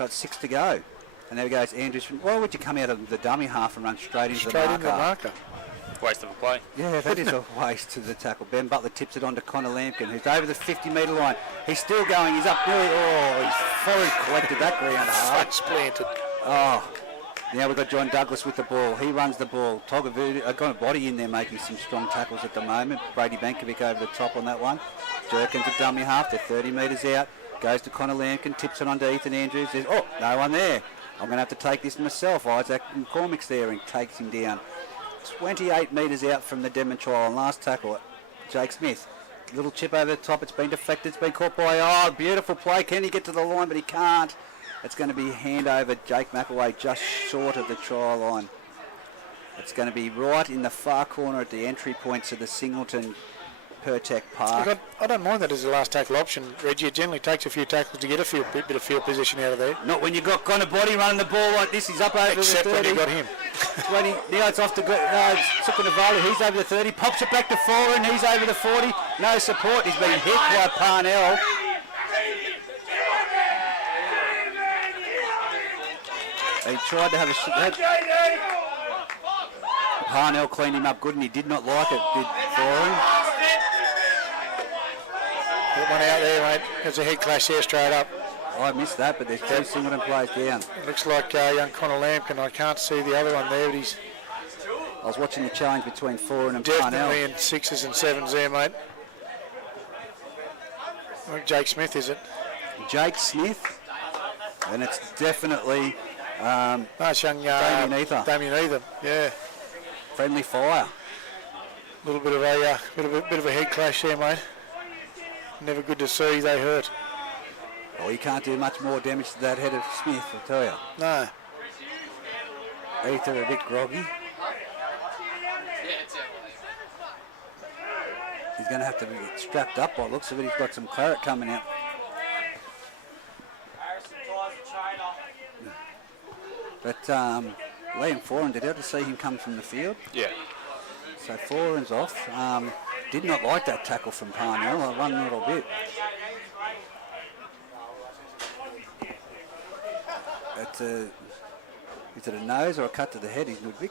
it's 6 to go. And there goes Andrews. Why would you come out of the dummy half and run straight into the marker? Waste of a play. Yeah, that is a waste to the tackle. Ben Butler tips it on to Connor Lampkin, who's over the 50-metre line. He's still going. He's up nearly. Oh, he's fully collected that ground hard. Planted. Oh, now we've got John Douglas with the ball. He runs the ball. Togavudu, got a body in there making some strong tackles at the moment. Brady Benkovic over the top on that one. Jerkins a dummy half. They're 30 metres out. Goes to Connor Lampkin, tips it on to Ethan Andrews. There's, oh, no one there. I'm going to have to take this myself. Isaac McCormick's there and takes him down. 28 metres out from the Denman trial. And last tackle, Jake Smith. Little chip over the top. It's been deflected. It's been caught by, beautiful play. Can he get to the line? But he can't. It's going to be hand over Jake McAway just short of the try line. It's going to be right in the far corner at the entry points of the Singleton Pertec Park. I don't mind that as the last tackle option, Reggie. It generally takes a few tackles to get a bit of field position out of there. Not when you've got Connor Body running the ball like this. He's up over Except the 30. when you got him. 20. Now it's off to Sukunavali. He's over the 30. Pops it back to Foran. He's over the 40. No support. He's been hit by Parnell. He tried to have a shot. Parnell cleaned him up good, and he did not like it, did Foran. Put one out there, mate. There's a head clash there straight up. I missed that, but there's two Singleton players down. It looks like young Connor Lampkin. I can't see the other one there, but he's I was watching the challenge between Foran and Parnell. definitely in 6s and 7s there, mate. I think Jake Smith, is it? Jake Smith, and it's definitely Nice young Damien Ether. Damien Ether, yeah. Friendly fire. A little bit of a head clash there, mate. Never good to see. They hurt. Oh, you can't do much more damage to that head of Smith, I tell you. No. Ether a bit groggy. He's going to have to be strapped up by looks of it. He's got some claret coming out. But Liam Foran, did you ever see him come from the field? Yeah. So Foran's off. Did not like that tackle from Parnell. One little bit. Is it a nose or a cut to the head? He's Ludwig.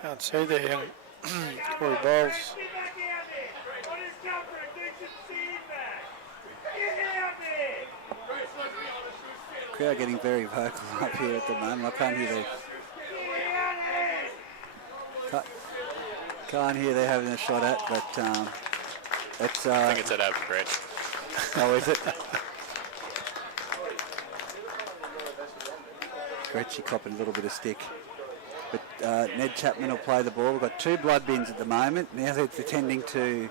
Can't see there, young Corey Bowles. Crowd getting very vocal up here at the moment. I can't hear can't hear they're having a shot at, but it's. I think it's at Adam Gretsch. Oh, is it? Gretsch copping a little bit of stick. But Ned Chapman will play the ball. We've got two blood bins at the moment. Now they're attending to.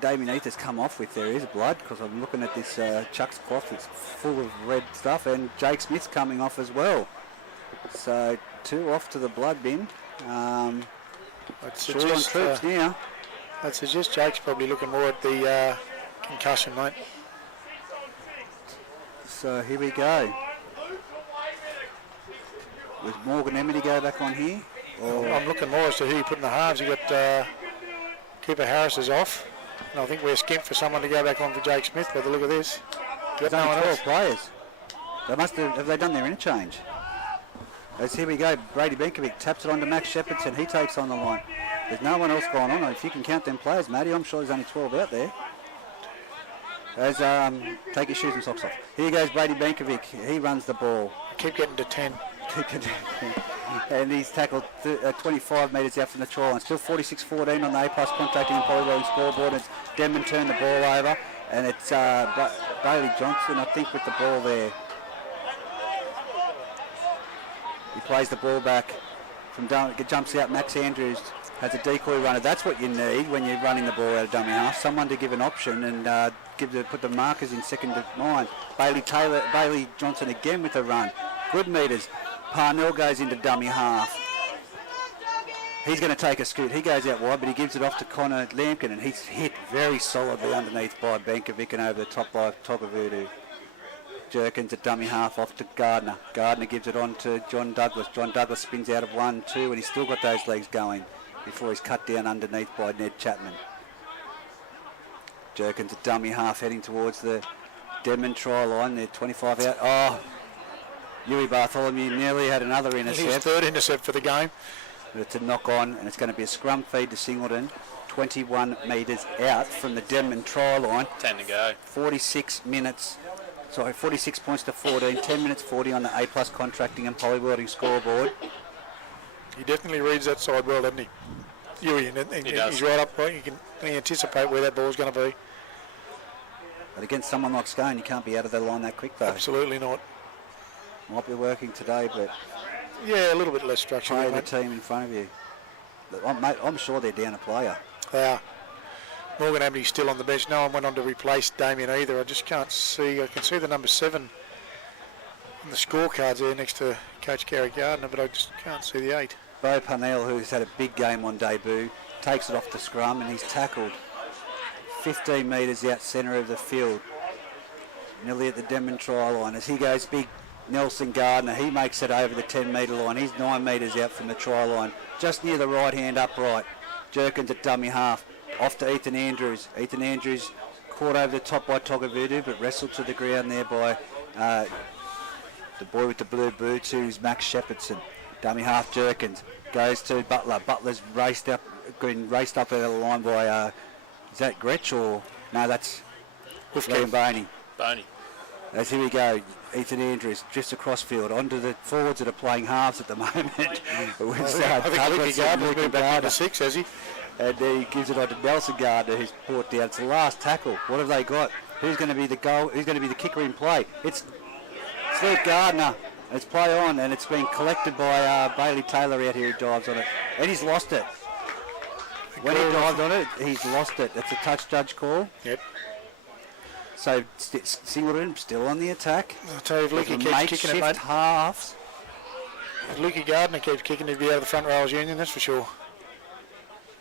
Damien Ether's come off with there is blood because I'm looking at this Chuck's cloth. It's full of red stuff, and Jake Smith's coming off as well. So two off to the blood bin. I'd Two on troops now. I'd suggest Jake's probably looking more at the concussion, mate. So here we go. Does Morgan Emity go back on here? Or I'm looking more as to who you put in the halves. You got Cooper Harris is off, and I think we're skimped for someone to go back on for Jake Smith by the look of this. there's only 12 players. They must have they done their interchange? As here we go, Brady Benkovic taps it on to Max Shepardson. He takes on the line. There's no one else going on. If you can count them players, Matty, I'm sure there's only 12 out there. As take your shoes and socks off. Here goes Brady Bankovic. He runs the ball. Keep getting to 10. And he's tackled 25 metres out from the try line. Still 46-14 on the A+ contracting and polyrolling scoreboard. It's Denman turned the ball over, and it's Bailey Johnson, I think, with the ball there. He plays the ball back from down. It jumps out. Max Andrews has a decoy runner. That's what you need when you're running the ball out of dummy half. Someone to give an option and put the markers in second to mind. Bailey Johnson again with a run. Good metres. Parnell goes into dummy half. He's going to take a scoot. He goes out wide, but he gives it off to Connor Lampkin, and he's hit very solidly underneath by Bankovic and over the top by Togavudu. Jerkins at dummy half off to Gardner. Gardner gives it on to John Douglas. John Douglas spins out of 1-2, and he's still got those legs going before he's cut down underneath by Ned Chapman. Jerkins at dummy half heading towards the Denman try line. They're 25 out. Oh, Yui Bartholomew nearly had another intercept. His third intercept for the game. But it's a knock on, and it's going to be a scrum feed to Singleton. 21 metres out from the Denman try line. 10 to go. 46 points to 14. 10 minutes 40 on the A+ contracting and polywelding scoreboard. He definitely reads that side well, doesn't he? Yui, and he's right up right. You can anticipate where that ball's going to be. But against someone like Scone, you can't be out of the line that quick, though. Absolutely not. Might be working today, but yeah, a little bit less structure. play the team in front of you. I'm sure they're down a player. They are. Morgan Abney's still on the bench. No one went on to replace Damien either. I just can't see. I can see the number 7 on the scorecards there next to Coach Gary Gardner, but I just can't see the 8. Bo Parnell, who's had a big game on debut, takes it off the scrum, and he's tackled 15 metres out centre of the field, nearly at the Denman try line. As he goes big, Nelson Gardner, he makes it over the 10-metre line. He's 9 metres out from the try line, just near the right-hand upright. Jerkins at dummy half, off to Ethan Andrews. Ethan Andrews caught over the top by Togavudu, but wrestled to the ground there by the boy with the blue boots, who's Max Shepherdson. Dummy half Jerkins goes to Butler. Butler's raced up out of the line by, is that Gretsch or? No, that's Liam Boney. As here we go, Ethan Andrews drifts across field onto the forwards that are playing halves at the moment. I think Lucky Gardner's moved back to 6, has he? And he gives it on to Nelson Gardner, who's brought down. It's the last tackle. What have they got? Who's going to be the goal? Who's going to be the kicker in play? It's Steve Gardner. It's play on, and it's been collected by Bailey Taylor out here who dives on it. And he's lost it. When he dived on it, he's lost it. That's a touch judge call. Yep. So Singleton still on the attack. I'll tell you, if Lukey keeps kicking it, mate. Halves. If Lukey Gardner keeps kicking, he'd be out of the front rails union, that's for sure.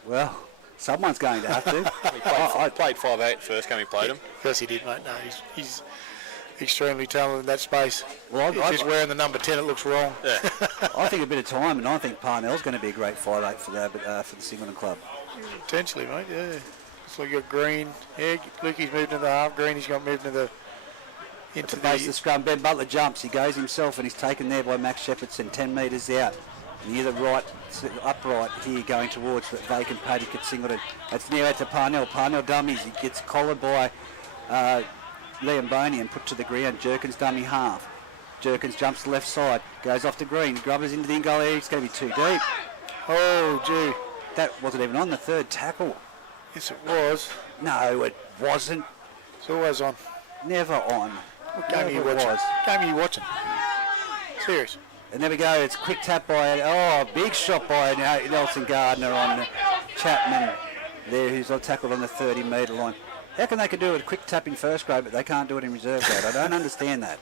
Well, someone's going to have to. I played 5'8" first game he played him. Of course he did, mate. No, he's extremely talented in that space. Well, if he's wearing the number 10, it looks wrong. Yeah. I think a bit of time, and I think Parnell's going to be a great 5'8" for the Singleton club. Potentially, mate, yeah. So you got Green. Yeah, Lukey's moved into the half. Green, he's got moved into the base of the scrum. Ben Butler jumps. He goes himself, and he's taken there by Max Shepherdson, 10 metres out. Near the right, upright here, going towards the vacant paddock at Singleton. It's now out to Parnell. Parnell dummies. He gets collared by Liam Boney and put to the ground. Jerkins dummy half. Jerkins jumps to left side. Goes off to Green. Grubbers into the in goal area. It's going to be too deep. Oh, gee. That wasn't even on the third tackle. Yes, it was. No, it wasn't. It's always on. Never on. What game are you watching? Game are you watching? Serious. And there we go. It's a quick tap by, big shot by Nelson Gardner on Chapman there, who's tackled on the 30-metre line. How can they do it quick tap in first grade, but they can't do it in reserve grade? I don't understand that.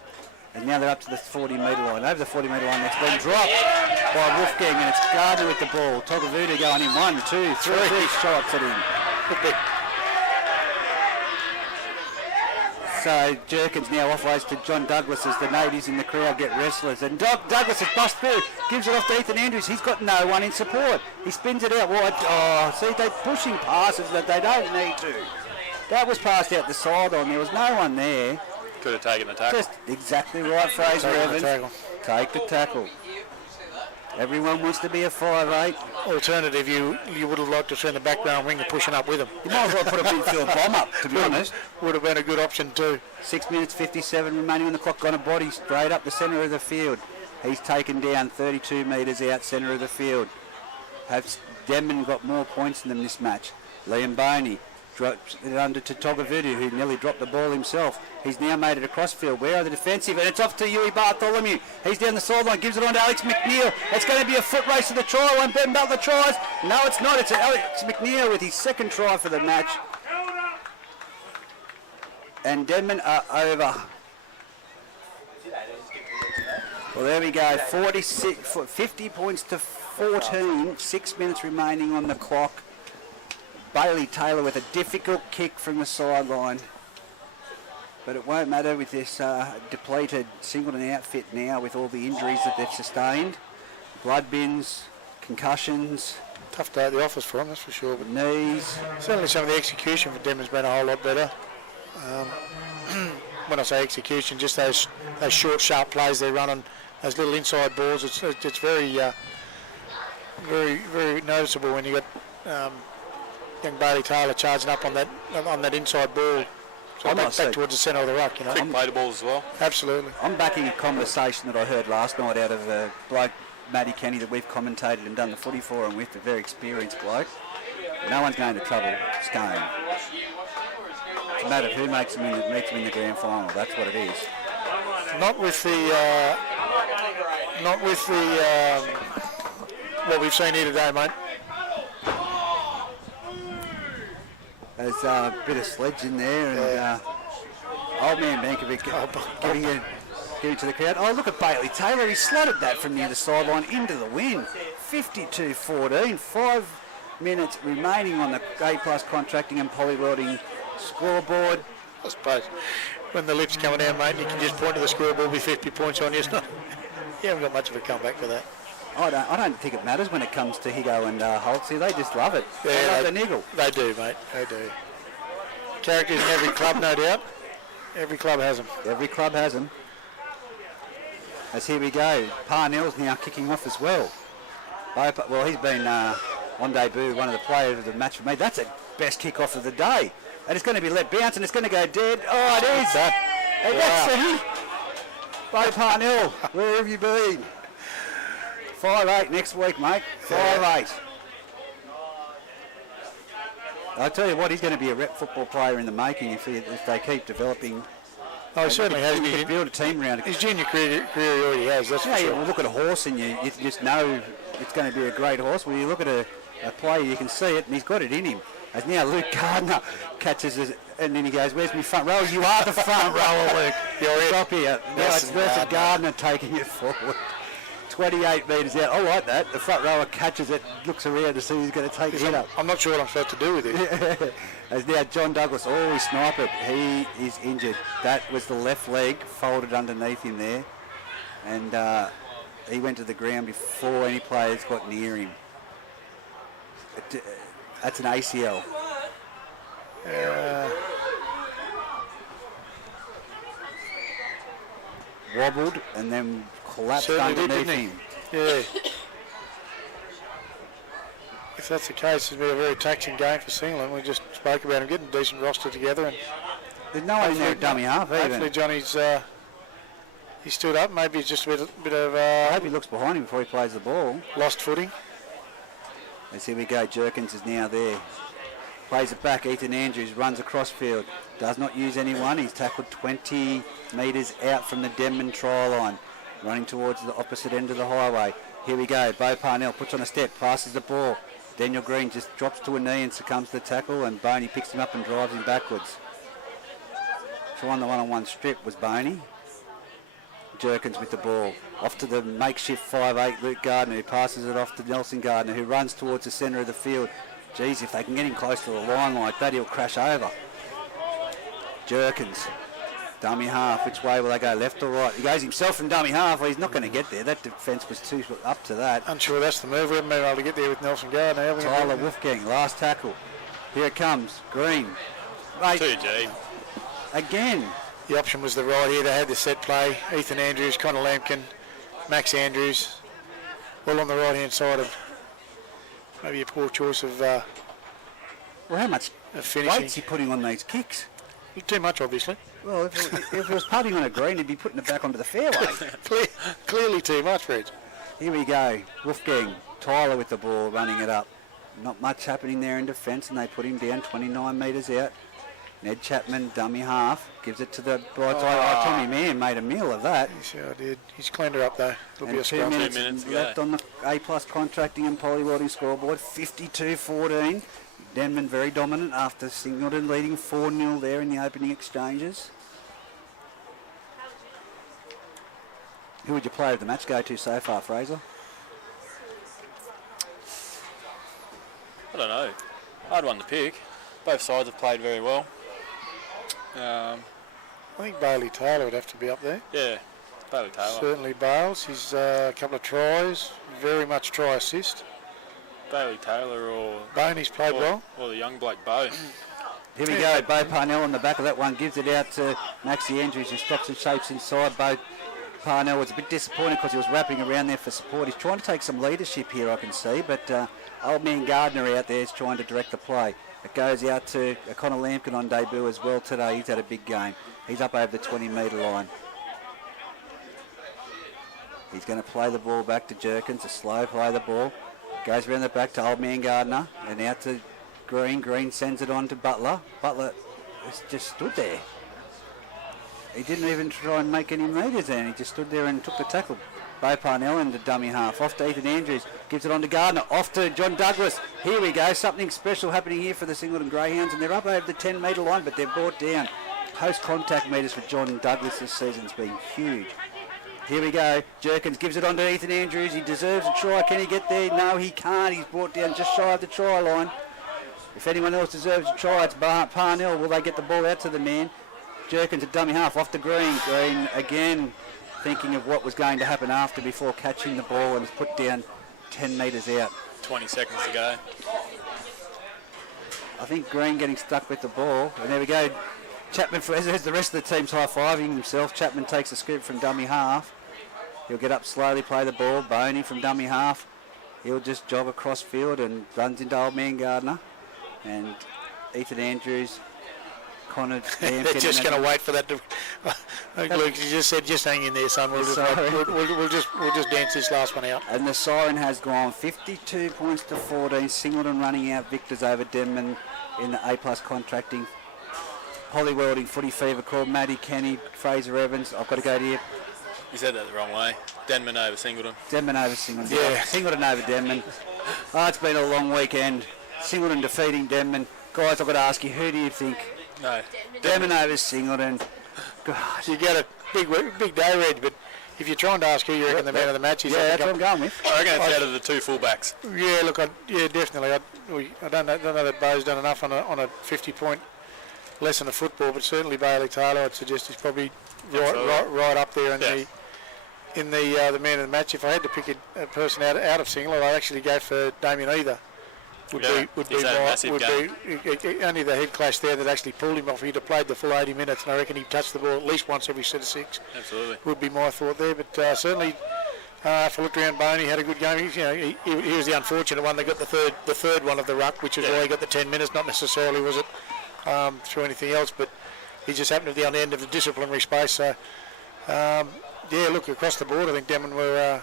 And now they're up to the 40-metre line. Over the 40-metre line, it's been dropped by Wolfgang, and it's Gardner with the ball. Togavudu going in 1, 2, 3 shots at him. So Jerkins now offloads to John Douglas as the natives in the crowd get restless. And Douglas has bust through, gives it off to Ethan Andrews. He's got no one in support. He spins it out wide. Oh, see, they're pushing passes that they don't need to. That was passed out the sideline. There was no one there. Could have taken the tackle. Just exactly right, Fraser Evans. Take the tackle. Everyone wants to be a 5'8". Alternative, you would have liked to see the background winger pushing up with him. You might as well put a midfield bomb up, to be honest. Would have been a good option too. 6 minutes 57 remaining on the clock. Got a body straight up the centre of the field. He's taken down 32 metres out centre of the field. Have Denman got more points than them this match? Liam Boney drops it under to Togavudu, who nearly dropped the ball himself. He's now made it across field. Where are the defensive? And it's off to Yui Bartholomew. He's down the sideline, gives it on to Alex McNeil. It's going to be a foot race to the try. Won't Ben Butler tries? No, it's not. It's Alex McNeil with his second try for the match. And Denman are over. Well, there we go. 50 points to 14. 6 minutes remaining on the clock. Bailey Taylor with a difficult kick from the sideline. But it won't matter with this depleted Singleton outfit now with all the injuries that they've sustained. Blood bins, concussions. Tough day at the office for them, that's for sure. But knees. Certainly some of the execution for Denman's been a whole lot better. When I say execution, just those short, sharp plays they're running, those little inside balls. It's very, very noticeable when you got young Bailey Taylor charging up on that inside ball. So back towards the centre of the ruck, you know. Quick play the balls as well. Absolutely. I'm backing a conversation that I heard last night out of a bloke, Matty Kenny, that we've commentated and done the footy for him with, a very experienced bloke. No one's going to trouble Scone. It's a matter of who meets them in the grand final. That's what it is. Not with what we've seen here today, mate. There's a bit of sledge in there, and old man Bankovic giving it to the crowd. Oh, look at Bailey Taylor. He slotted that from the other sideline into the wind. 52-14. 5 minutes remaining on the A+ contracting and poly welding scoreboard. I suppose when the lift's coming down, mate, you can just point to the scoreboard with 50 points on you. It's not, you haven't got much of a comeback for that. I don't think it matters when it comes to Higo and Holtz here. They just love it. Yeah, they love the niggle. They do, mate. They do. Characters in every club, no doubt. Every club has them. Every club has them. As here we go. Parnell's now kicking off as well. Well, he's been on debut, one of the players of the match for me. That's the best kick-off of the day. And it's going to be let bounce and it's going to go dead. Oh, it is. That's Bo Parnell, where have you been? 5'8" next week, mate. 5'8". I tell you what, he's going to be a rep football player in the making if they keep developing. Oh, he certainly has. He can build a team around it. His junior career he already has, that's for sure. Well, look at a horse and you just know it's going to be a great horse. Well, you look at a player, you can see it, and he's got it in him. As now Luke Gardner catches it, and then he goes, "Where's my front row?" You are the front rower, Luke. Stop here. Now it's Bertha Gardner taking it forward. 28 metres out. I like that. The front rower catches it, looks around to see who's going to take it up. I'm not sure what I'm supposed to do with it. As now John Douglas, he sniped it. He is injured. That was the left leg folded underneath him there. And he went to the ground before any players got near him. That's an ACL. Wobbled and then collapsed underneath him. Yeah. If that's the case, it'll be a very taxing game for Singleton. We just spoke about him getting a decent roster together, and there's no one in there at dummy half even. Hopefully Johnny's he stood up. Maybe it's just a bit of. I hope he looks behind him before he plays the ball. Lost footing. As here we go. Jerkins is now there. Plays it back. Ethan Andrews runs across field. Does not use anyone. He's tackled 20 metres out from the Denman try line. Running towards the opposite end of the highway. Here we go. Bo Parnell puts on a step. Passes the ball. Daniel Green just drops to a knee and succumbs to the tackle. And Boney picks him up and drives him backwards. So on the one-on-one strip was Boney. Jerkins with the ball. Off to the makeshift 5'8" Luke Gardner, who passes it off to Nelson Gardner, who runs towards the centre of the field. Geez, if they can get him close to the line like that, he'll crash over. Jerkins, dummy half. Which way will they go, left or right? He goes himself from dummy half. Well, he's not going to get there. That defence was too up to that. Unsure that's the move. We haven't been able to get there with Nelson Gardner, have we? Tyler Wolfgang, last tackle. Here it comes. Green. Mate, 2G. Again. The option was the right here. They had the set play. Ethan Andrews, Connor Lampkin, Max Andrews. well on the right-hand side of maybe a poor choice of Well, how much finishing. weight's he putting on these kicks? Too much, obviously. Well, if it was putting on a green, he'd be putting it back onto the fairway. Clearly too much, Reg. Here we go. Wolfgang, Tyler with the ball, running it up. Not much happening there in defence, and they put him down 29 metres out. Ned Chapman, dummy half, gives it to the right side. Tommy Mann made a meal of that. He sure did. He's cleaned her up, though. It'll be a 2 scrum. minutes, 2 minutes to left go. on the A-plus contracting and poly welding scoreboard. 52-14. Denman very dominant after Singleton leading 4-0 there in the opening exchanges. Who would your player of the match go to so far, Fraser? I don't know. Hard one to pick. Both sides have played very well. I think Bailey Taylor would have to be up there. Yeah, Bailey Taylor. Certainly Bales. He's a couple of tries. Very much try assist. Bailey Taylor or Boney's played well. or the young bloke Bo. Here we go. Bo Parnell on the back of that one gives it out to Maxie Andrews, who stops and shapes inside. Bo Parnell was a bit disappointed because he was wrapping around there for support. He's trying to take some leadership here, I can see, but old man Gardner out there is trying to direct the play. It goes out to Connor Lampkin on debut as well today. He's had a big game. He's up over the 20-metre line. He's going to play the ball back to Jerkins, a slow play the ball. Goes around the back to old man Gardner and out to Green. Green sends it on to Butler. Butler just stood there. He didn't even try and make any meters there. He just stood there and took the tackle. Bo Parnell into dummy half. Off to Ethan Andrews. Gives it on to Gardner. Off to John Douglas. Here we go. Something special happening here for the Singleton Greyhounds. And they're up over the 10-metre line, but they're brought down. Post-contact meters for John Douglas this season's been huge. Here we go. Jerkins gives it on to Ethan Andrews. He deserves a try. Can he get there? No, he can't. He's brought down just shy of the try line. If anyone else deserves a try, it's Parnell. Will they get the ball out to the man? Jerkins at dummy half. Off to Green. Green again thinking of what was going to happen after before catching the ball and is put down 10 metres out. 20 seconds to go. I think Green getting stuck with the ball. And there we go. Chapman, as the rest of the team's high-fiving himself, Chapman takes a scoop from dummy half. He'll get up slowly, play the ball. Boney from dummy half. He'll just jog across field and runs into old man Gardner. And Ethan Andrews, Connor... They're just going to wait for that to... Luke, you just said, just hang in there, son. We'll just dance this last one out. And the siren has gone 52 points to 14. Singleton running out victors over Denman in the A-plus contracting. Poly welding footy fever called Matty Kenny, Fraser Evans. I've got to go to you. You said that the wrong way. Denman over Singleton. Denman over Singleton. Yeah. Singleton over Denman. Oh, it's been a long weekend. Singleton defeating Denman. Guys, I've got to ask you, who do you think? No. Denman over Singleton. God. You get a big day, Reg, but if you're trying to ask who you reckon the man of the match is... Yeah, that's what I'm going with. I reckon it's out of the two fullbacks. Yeah, look, definitely. I don't know that Bo's done enough on a 50-point lesson of football, but certainly Bailey Taylor, I'd suggest, is probably right up there in the man of the match. If I had to pick a person out of Singleton, I'd actually go for Damien Either. Would be only the head clash there that actually pulled him off. He'd have played the full 80 minutes, and I reckon he'd touch the ball at least once every set of 6. Absolutely. Would be my thought there, but certainly if I looked around Boney, he had a good game. He was the unfortunate one that got the third one of the ruck, which is why he got the 10 minutes. Not necessarily was it through anything else, but he just happened to be on the end of the disciplinary space. So look, across the board, I think Denman were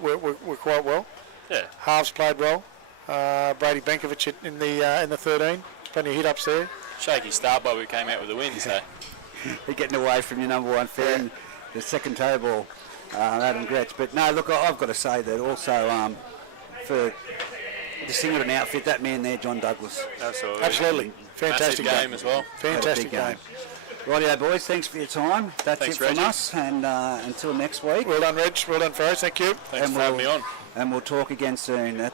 quite well. Yeah. Halves played well. Brady Benkovic in the 13. Plenty of hit-ups there. Shaky start, but we came out with a win, so... You're getting away from your number one fan, the second toe ball, Adam Gretsch. But no, look, I've got to say that also for the Singleton outfit, that man there, John Douglas. Absolutely. Fantastic game as well. Fantastic game. Rightio, boys, thanks for your time. That's Thanks, it from Reggie. us, and until next week. Well done, Reg. Well done, Ferris. Thank you. Thanks for having me on. And we'll talk again soon.